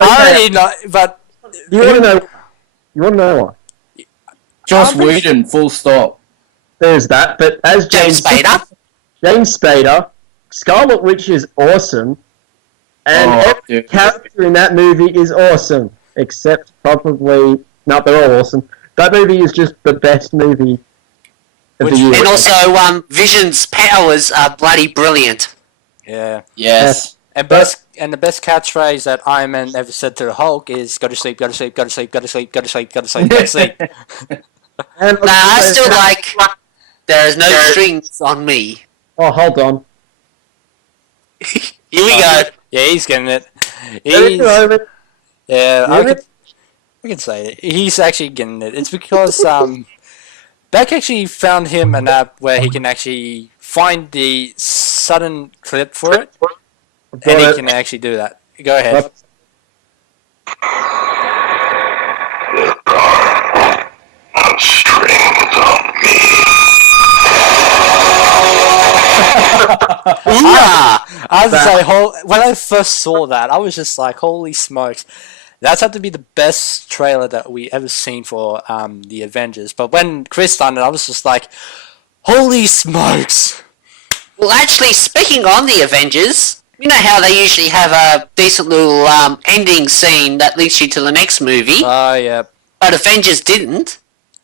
I already know, but You want to know? You want to know what? Joss Whedon, full stop. There's that, but as James Spader. James Spader, Scarlet Witch is awesome, and every character in that movie is awesome, except probably... No, they're all awesome. That movie is just the best movie of the year. And also, Vision's powers are bloody brilliant. yeah. Yes. And the best catchphrase that Iron Man ever said to the Hulk is "Go to sleep, go to sleep, go to sleep, go to sleep, go to sleep, go to sleep, go to sleep." And Nah, I still like there is no strings on me. Oh, hold on. Here we go. Yeah, he's getting it. He's, I can say it. He's actually getting it. It's because Beck actually found him an app where he can actually find the sudden clip for it, and he can actually do that. Go ahead. I was say, when I first saw that, I was just like, "Holy smokes!" That's had to be the best trailer that we ever seen for the Avengers. But when Chris done it, I was just like, "Holy smokes!" Well, actually, speaking on the Avengers, you know how they usually have a decent little ending scene that leads you to the next movie, Oh, yeah. but Avengers didn't.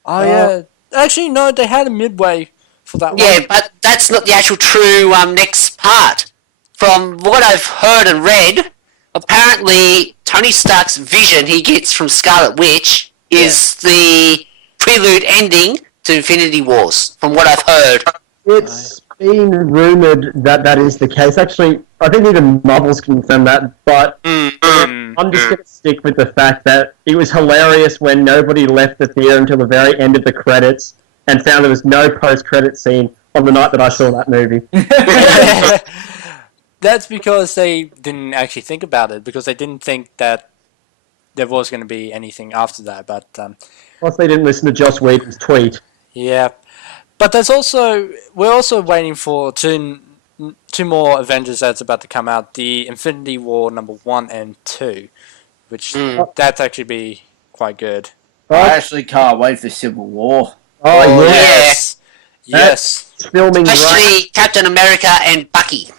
Oh, yeah. Actually, no, they had a midway for that Yeah, one. but that's not the actual true next part. From what I've heard and read, apparently Tony Stark's vision he gets from Scarlet Witch is the prelude ending to Infinity Wars, from what I've heard. It's been rumored that that is the case. Actually, I think even Marvel's confirmed that, but I'm just going to stick with the fact that it was hilarious when nobody left the theater until the very end of the credits and found there was no post-credit scene on the night that I saw that movie. That's because they didn't actually think about it, because they didn't think that there was going to be anything after that. But Plus, they didn't listen to Joss Whedon's tweet. yeah, but there's also we're also waiting for two more Avengers that's about to come out: the Infinity War #1 and 2, which that's actually be quite good. I actually can't wait for Civil War. Oh, yeah. Yes, yes. It's filming right. Especially Captain America and Bucky.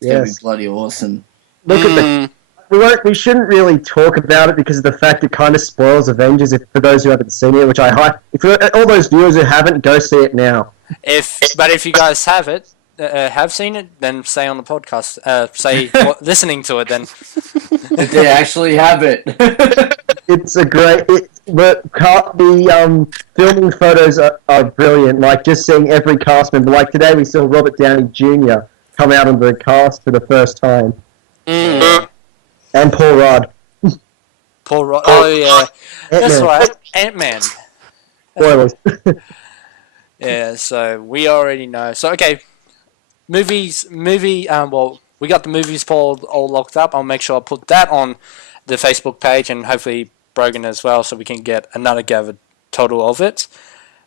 It's gonna Yes. be bloody awesome. Look at the. We shouldn't really talk about it because of the fact it kind of spoils Avengers for those who haven't seen it, which if all those viewers who haven't, go see it now. But if you guys have seen it, then stay on the podcast. Listening to it, then. If they actually have it. It's a great. The filming photos are brilliant. Like just seeing every cast member. Like today, we saw Robert Downey Jr. come out of the cast for the first time, and Paul Rudd. Paul Rudd. Oh yeah, that's Ant-Man. right, Ant-Man. Spoilers. Yeah, so we already know. So okay, well, we got the movies poll all locked up. I'll make sure I put that on the Facebook page and hopefully Brogan as well, so we can get another gathered total of it.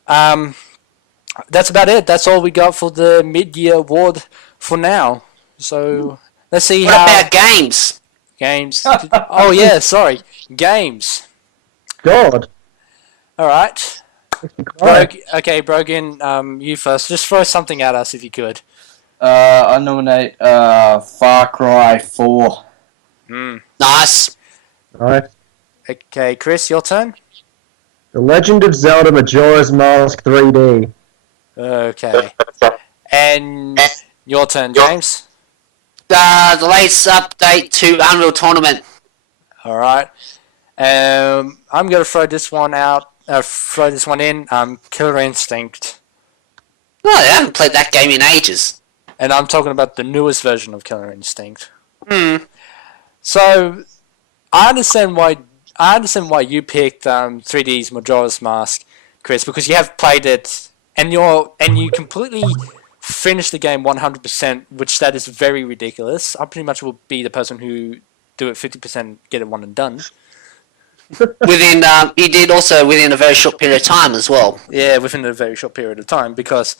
That's about it. That's all we got for the mid-year award for now. So let's see What how about games? games. Oh yeah, sorry, games. God. All right. Right. Okay, Brogan, you first. Just throw something at us if you could. I nominate Far Cry 4. Nice. Right. Okay, Chris, your turn. The Legend of Zelda Majora's Mask 3D. Okay. And your turn, James. The latest update to Unreal Tournament. All right. I'm gonna throw this one out. Throw this one in. Killer Instinct, Oh, I haven't played that game in ages. and I'm talking about the newest version of Killer Instinct. Hmm. So, I understand why you picked 3D's Majora's Mask, Chris, because you have played it, and you completely finished the game 100%, which that is very ridiculous. I pretty much will be the person who do it 50%, get it one and done. Within, you did also within a very short period of time as well. Yeah, within a very short period of time, because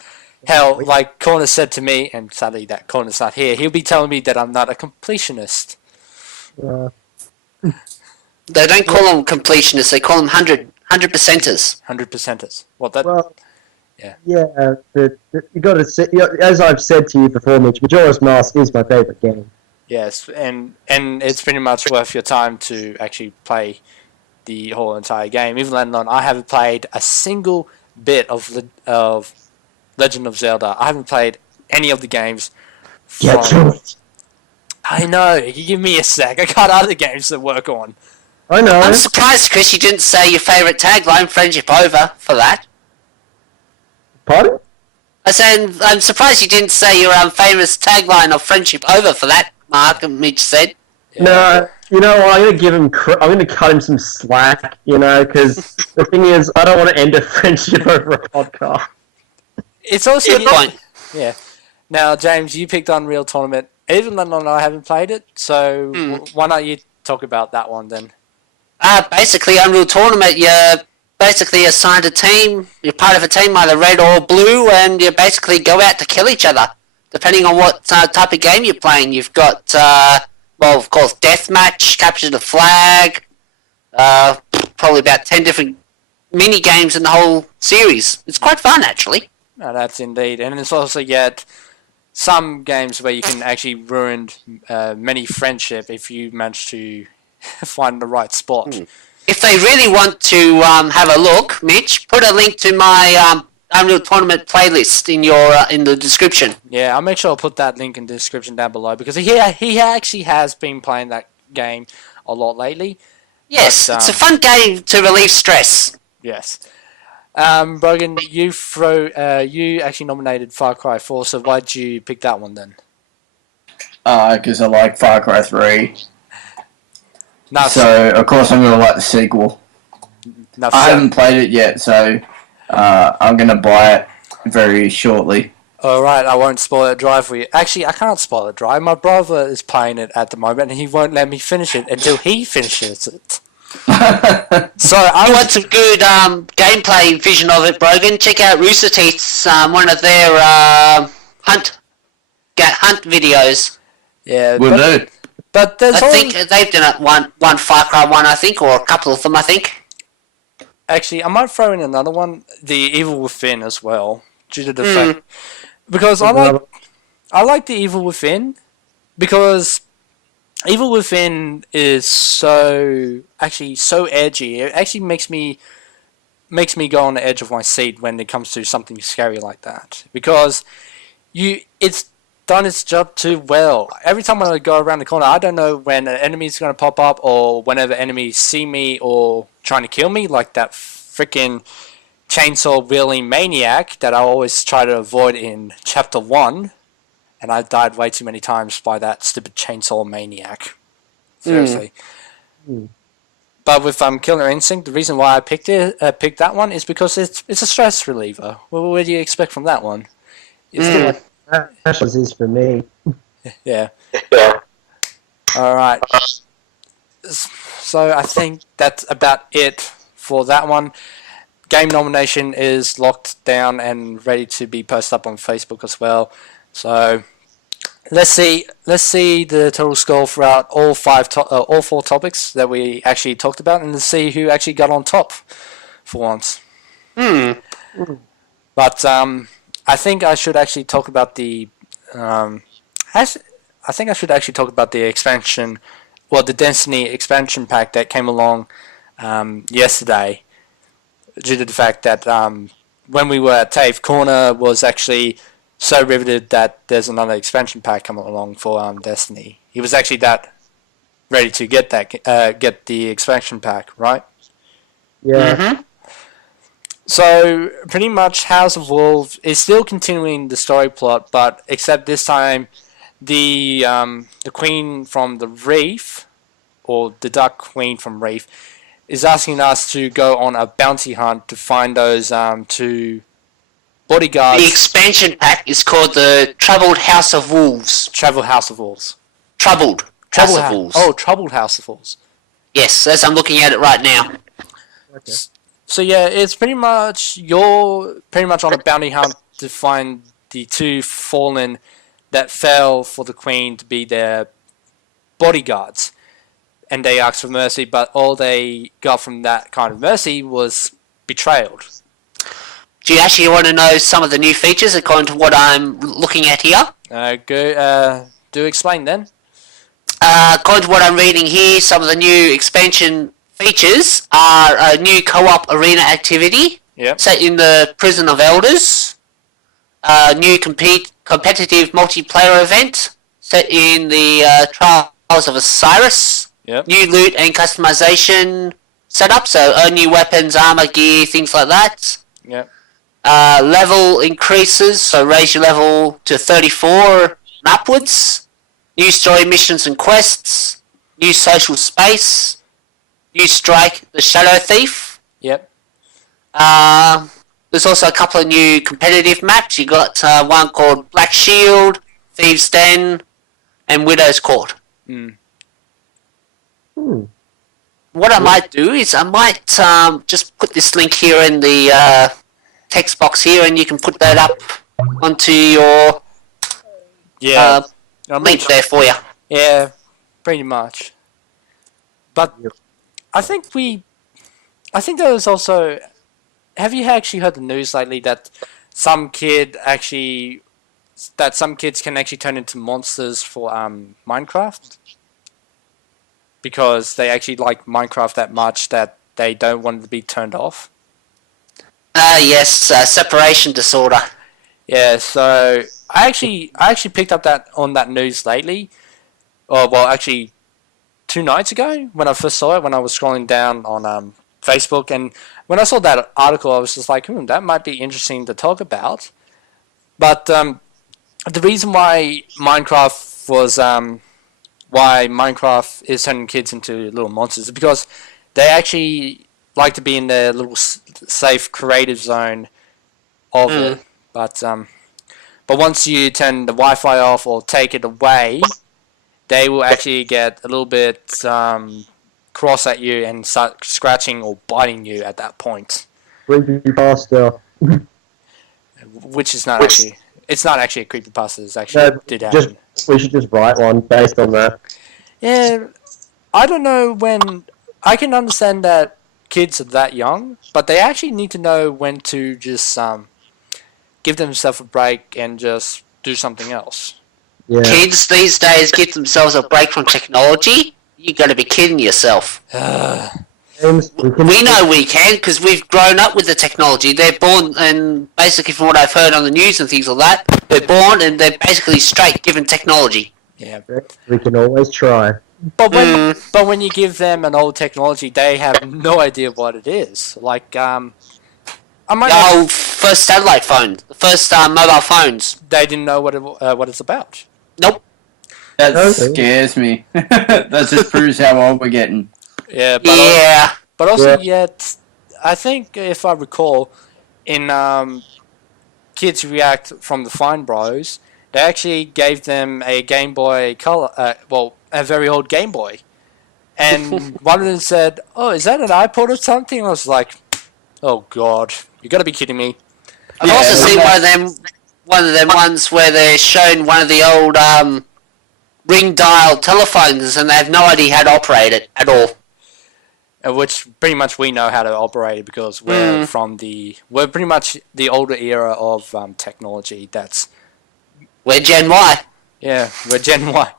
hell, like Corner said to me, and sadly that Corner's not here, he'll be telling me that I'm not a completionist. They don't call them completionists; they call them 100%ers. 100%ers. What that? Well, Yeah. You got to say, as I've said to you before, Mitch, Majora's Mask is my favorite game. Yes, and it's pretty much worth your time to actually play the whole entire game. Even though I haven't played a single bit of Legend of Zelda. I haven't played any of the games. Get to it. I know. You give me a sec. I got other games to work on. I know. I'm surprised, Chris, you didn't say your favourite tagline, "Friendship Over," for that. Pardon? I said I'm surprised you didn't say your famous tagline of "Friendship Over" for that. Mark and Mitch said. No, you know what? I'm gonna give him. I'm gonna cut him some slack. You know, because the thing is, I don't want to end a friendship over a podcast. It's also Good point. Yeah. Now, James, you picked Unreal Tournament. Even though I haven't played it, so why not you talk about that one then? Basically, Unreal Tournament, you're basically assigned a team. You're part of a team, either red or blue, and you basically go out to kill each other. Depending on what type of game you're playing, you've got, well, of course, deathmatch, capture the flag, probably about 10 different mini games in the whole series. It's quite fun, actually. That's indeed. And it's also yet some games where you can actually ruin many friendship if you manage to find the right spot. If they really want to have a look, Mitch, put a link to my Unreal Tournament playlist in the description. Yeah, I'll make sure I'll put that link in the description down below because he actually has been playing that game a lot lately. Yes, But, it's a fun game to relieve stress. Yes. Brogan, you actually nominated Far Cry 4, so why'd you pick that one then? Because I like Far Cry 3. No, So, of course, I'm going to like the sequel. no, I haven't played it yet, so I'm going to buy it very shortly. Alright, I won't spoil it dry for you. Actually, I can't spoil it dry. My brother is playing it at the moment and he won't let me finish it until he finishes it. So I I want some good gameplay vision of it, Brogan. Check out Rooster Teeth's one of their hunt videos. yeah, Will do. but there's I only, think they've done it one Far Cry one, I think, or a couple of them, I think. actually I might throw in another one, The Evil Within as well, due to the fact because I like The Evil Within because Evil Within is so edgy. It actually makes me go on the edge of my seat when it comes to something scary like that because it's done its job too well. Every time I go around the corner, I don't know when an enemy's going to pop up or whenever enemies see me or trying to kill me, like that freaking chainsaw wielding maniac that I always try to avoid in Chapter 1. And I died way too many times by that stupid chainsaw maniac. Seriously. But with Killer Instinct, the reason why I picked that one is because it's a stress reliever. Well, what do you expect from that one? It's Ashes is for me. Yeah. All right. So I think that's about it for that one. Game nomination is locked down and ready to be posted up on Facebook as well. So let's see the total score throughout all four topics that we actually talked about, and let's see who actually got on top for once. But I think I should actually talk about the expansion, well, the Destiny expansion pack that came along yesterday, due to the fact that when we were at TAFE, Corner was actually so riveted that there's another expansion pack coming along for Destiny. He was actually that ready to get the expansion pack, right? Yeah. So pretty much House of Wolves is still continuing the story plot, but except this time the Queen from the Reef, or the Dark Queen from Reef, is asking us to go on a bounty hunt to find those two bodyguards. The expansion pack is called the Troubled House of Wolves. Troubled House of Wolves. Troubled House of Wolves. Oh, Troubled House of Wolves. Yes, as I'm looking at it right now. Okay. So yeah, it's you're pretty much on a bounty hunt to find the two fallen that fell for the Queen to be their bodyguards. And they asked for mercy, but all they got from that kind of mercy was betrayal. Do you actually want to know some of the new features according to what I'm looking at here? Do explain then. According to what I'm reading here, some of the new expansion features are a new co-op arena activity Yep. set in the Prison of Elders, a new competitive multiplayer event set in the Trials of Osiris, Yep. new loot and customization setup, so earn new weapons, armor, gear, things like that. Yep. Level increases, so raise your level to 34 and upwards. New story missions and quests. New social space. New Strike the Shadow Thief. Yep. There's also a couple of new competitive maps. You got one called Black Shield, Thieves' Den, and Widow's Court. What I might do is I might just put this link here in the text box here, and you can put that up onto your Yeah. link there for you. Yeah, pretty much. But I think there was also. Have you actually heard the news lately that some kids can actually turn into monsters for Minecraft because they actually like Minecraft that much that they don't want it to be turned off. Yes, separation disorder. Yeah, so I actually picked up that news lately. Oh, well, actually 2 nights ago when I first saw it, when I was scrolling down on Facebook, and when I saw that article, I was just like, that might be interesting to talk about. But the reason why Minecraft is turning kids into little monsters is because they actually like to be in their little safe creative zone of it. But once you turn the Wi-Fi off or take it away, they will actually get a little bit cross at you and start scratching or biting you at that point. Creepypasta. Which is not actually... It's not actually a creepypasta. It's actually did happen. We should just write one based on that. Yeah, I don't know when... I can understand that kids are that young, but they actually need to know when to just give themselves a break and just do something else. Yeah. Kids these days give themselves a break from technology? You gotta be kidding yourself. James, We know we can, because we've grown up with the technology. They're born, and basically from what I've heard on the news and things like that, they're born and they're basically straight given technology. Yeah. we can always try. But when you give them an old technology, they have no idea what it is. Like The old first satellite phone, the first mobile phones. they didn't know what it's about. Nope. That Okay. scares me. That just proves how old we're getting. Yeah, but Yeah. also yet, I think if I recall, in Kids React from the Fine Bros, they actually gave them a Game Boy Color, a very old Game Boy, and one of them said, "Oh, is that an iPod or something?" I was like, "Oh God, you got to be kidding me!" I've Yeah, also seen that's- one of them ones where they're shown one of the old ring dial telephones and they have no idea how to operate it at all. Which pretty much we know how to operate it because we're we're pretty much the older era of technology. We're Gen Y. Yeah, we're Gen Y.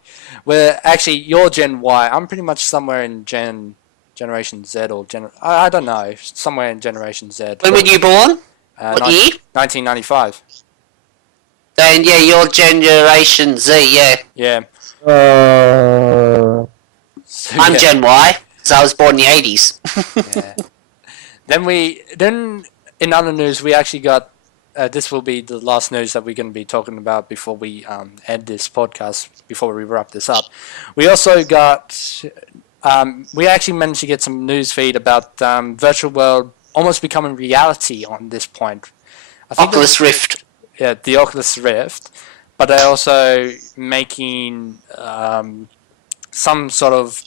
We're actually you're Gen Y. I'm pretty much somewhere in Generation Z or I don't know, somewhere in Generation Z. When were you born? What year? 1995. Then yeah, you're Generation Z. Yeah, Yeah. So, I'm yeah. Gen Y, because I was born in the 80s. Yeah. Then in other news, we actually got. This will be the last news that we're going to be talking about before we end this podcast. Before we wrap this up, we also got. We actually managed to get some news feed about virtual world almost becoming reality on this point. I think Oculus Rift. Yeah, the Oculus Rift, but they're also making some sort of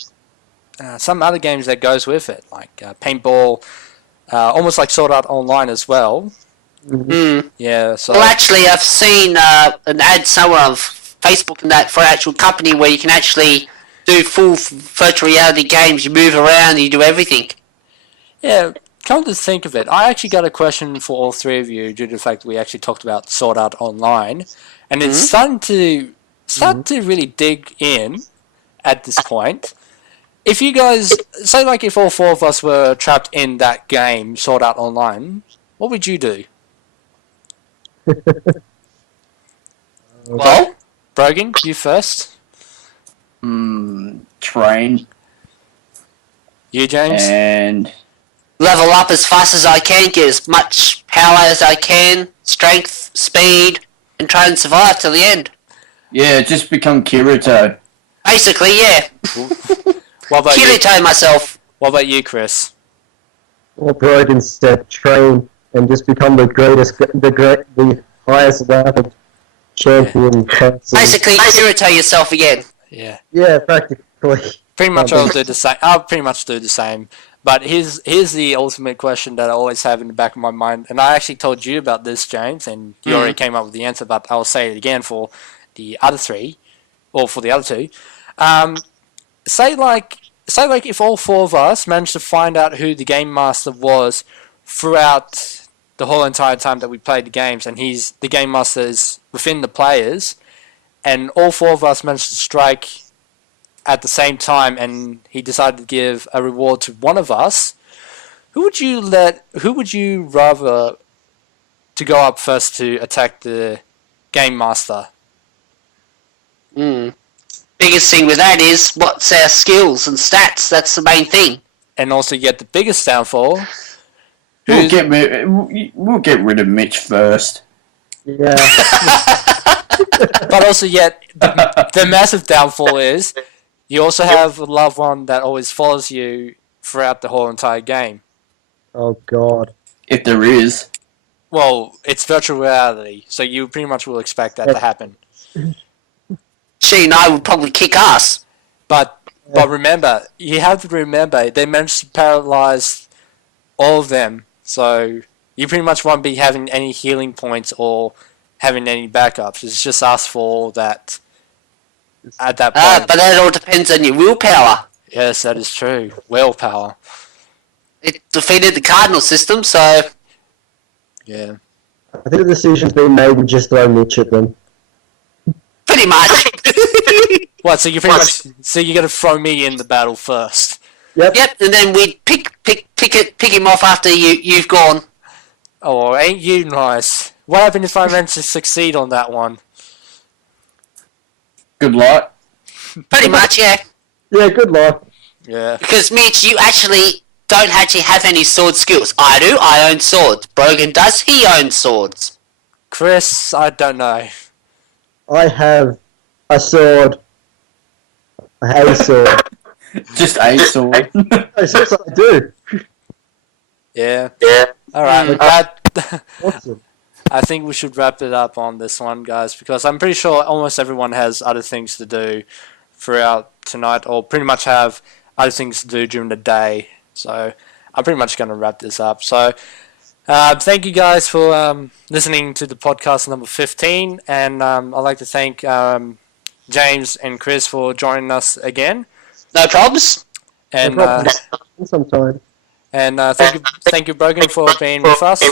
some other games that goes with it, like paintball, almost like Sword Art Online as well. Mm. Yeah, so Well, actually, I've seen an ad somewhere on Facebook and that for an actual company where you can actually do full virtual reality games. You move around, you do everything. yeah. Come to think of it, I actually got a question for all three of you due to the fact that we actually talked about Sword Art Online, and it's starting to really dig in at this point. If you guys say, like, if all four of us were trapped in that game, Sword Art Online, what would you do? Well, Brogan, you first. Train You, James. and level up as fast as I can, get as much power as I can, strength, speed, and try and survive till the end. yeah, just become Kirito. Basically, yeah. What about you? Kirito myself. What about you, Chris? Or Brogan said, train and just become the highest level champion person. Basically, Kirito yourself again. Yeah. Yeah, practically. Pretty much I'll do the same. I'll pretty much do the same. But here's the ultimate question that I always have in the back of my mind, and I actually told you about this, James, and you already came up with the answer. But I'll say it again for the other three, or for the other two. Say like if all four of us managed to find out who the game master was throughout the whole entire time that we played the games, and the game master is within the players, and all four of us managed to strike at the same time, and he decided to give a reward to one of us, who would you rather to go up first to attack the game master? Biggest thing with that is what's our skills and stats. That's the main thing. And also yet the biggest downfall. We'll get rid of Mitch first. Yeah. But also yet the massive downfall is you also have a loved one that always follows you throughout the whole entire game. Oh God. If there is. Well, it's virtual reality, so you pretty much will expect that to happen. She and I would probably kick ass. But remember, you have to remember, they managed to paralyze all of them, so you pretty much won't be having any healing points or having any backups. It's just us for that at that point. But that all depends on your willpower. Yes, that is true. Willpower. It defeated the Cardinal system, so Yeah. I think the decision's been made to just throw Mitch at them. pretty much. What? So you pretty much? So you're gonna throw me in the battle first? Yep. Yep, and then we pick him off after you've gone. Oh, ain't you nice? What happened if I managed to succeed on that one? Good luck. Pretty much, yeah. Yeah, good luck. Yeah. Because Mitch, you actually don't actually have any sword skills. I do. I own swords. Brogan does. He owns swords. Chris, I don't know. I have a sword. A sword. Just a sword. Yes, I do. Yeah. Yeah. All right. With that, Awesome. I think we should wrap it up on this one, guys, because I'm pretty sure almost everyone has other things to do throughout tonight, or pretty much have other things to do during the day. So I'm pretty much going to wrap this up. So thank you guys for listening to the podcast number 15, and I'd like to thank James and Chris for joining us again. No problems. And No problem. Sometime. Thank you, Brogan, for being with us.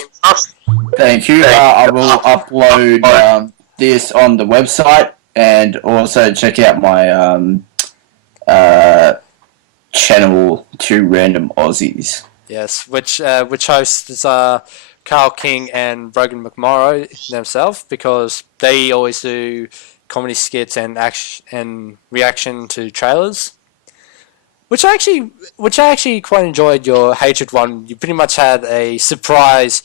Thank you. I will upload this on the website and also check out my channel, Two Random Aussies. Yes, which hosts is Carl King and Brogan McMorrow themselves, because they always do comedy skits and action and reaction to trailers. Which I actually quite enjoyed your Hatred one. You pretty much had a surprise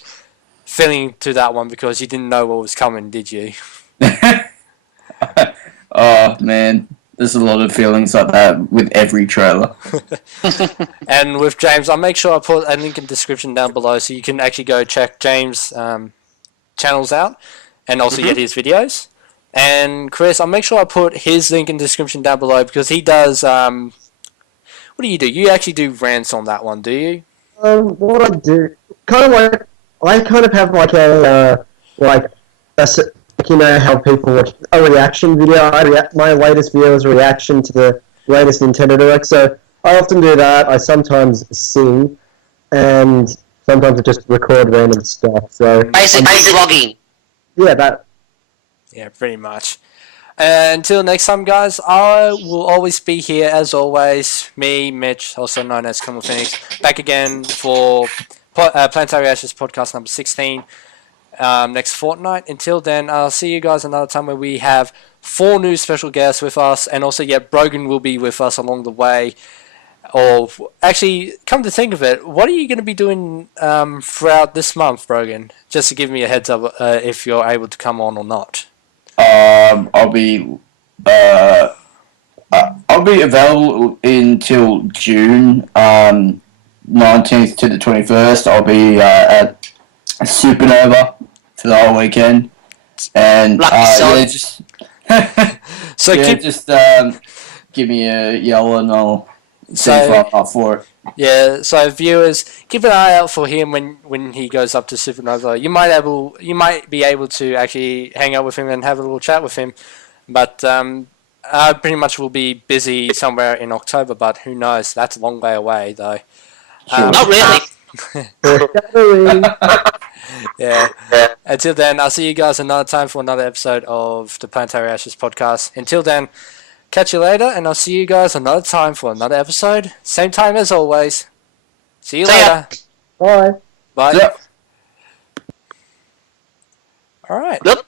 feeling to that one because you didn't know what was coming, did you? Oh man, there's a lot of feelings like that with every trailer. And with James, I'll make sure I put a link in the description down below so you can actually go check James' channels out and also get his videos. And Chris, I'll make sure I put his link in the description down below because he does... what do? You actually do rants on that one, do you? What I do, kind of like, I kind of have like you know how people watch a reaction video. My latest video is a reaction to the latest Nintendo Direct, so I often do that. I sometimes sing, and sometimes I just record random stuff. So Basically vlogging. yeah, that. Yeah, pretty much. Until next time, guys, I will always be here, as always. Me, Mitch, also known as Camel Phoenix, back again for Planetary Ashes podcast number 16 next fortnight. Until then, I'll see you guys another time where we have 4 new special guests with us, and also, yeah, Brogan will be with us along the way. Or, actually, come to think of it, what are you going to be doing throughout this month, Brogan? Just to give me a heads up if you're able to come on or not. I'll be available until June 19th to the 21st. I'll be at Supernova for the whole weekend, and Lucky yeah, just So yeah, keep, just give me a yell and I'll see So- if I'm up for it. yeah, so viewers, keep an eye out for him when he goes up to Supernova. You might be able to actually hang out with him and have a little chat with him, but I pretty much will be busy somewhere in October. But who knows? That's a long way away, though. Not really. Foreshadowing. Yeah. Until then, I'll see you guys another time for another episode of the Planetary Ashes podcast. Until then, catch you later, and I'll see you guys another time for another episode. Same time as always. See you See ya. later. Bye. Bye. Yep. All right. Yep.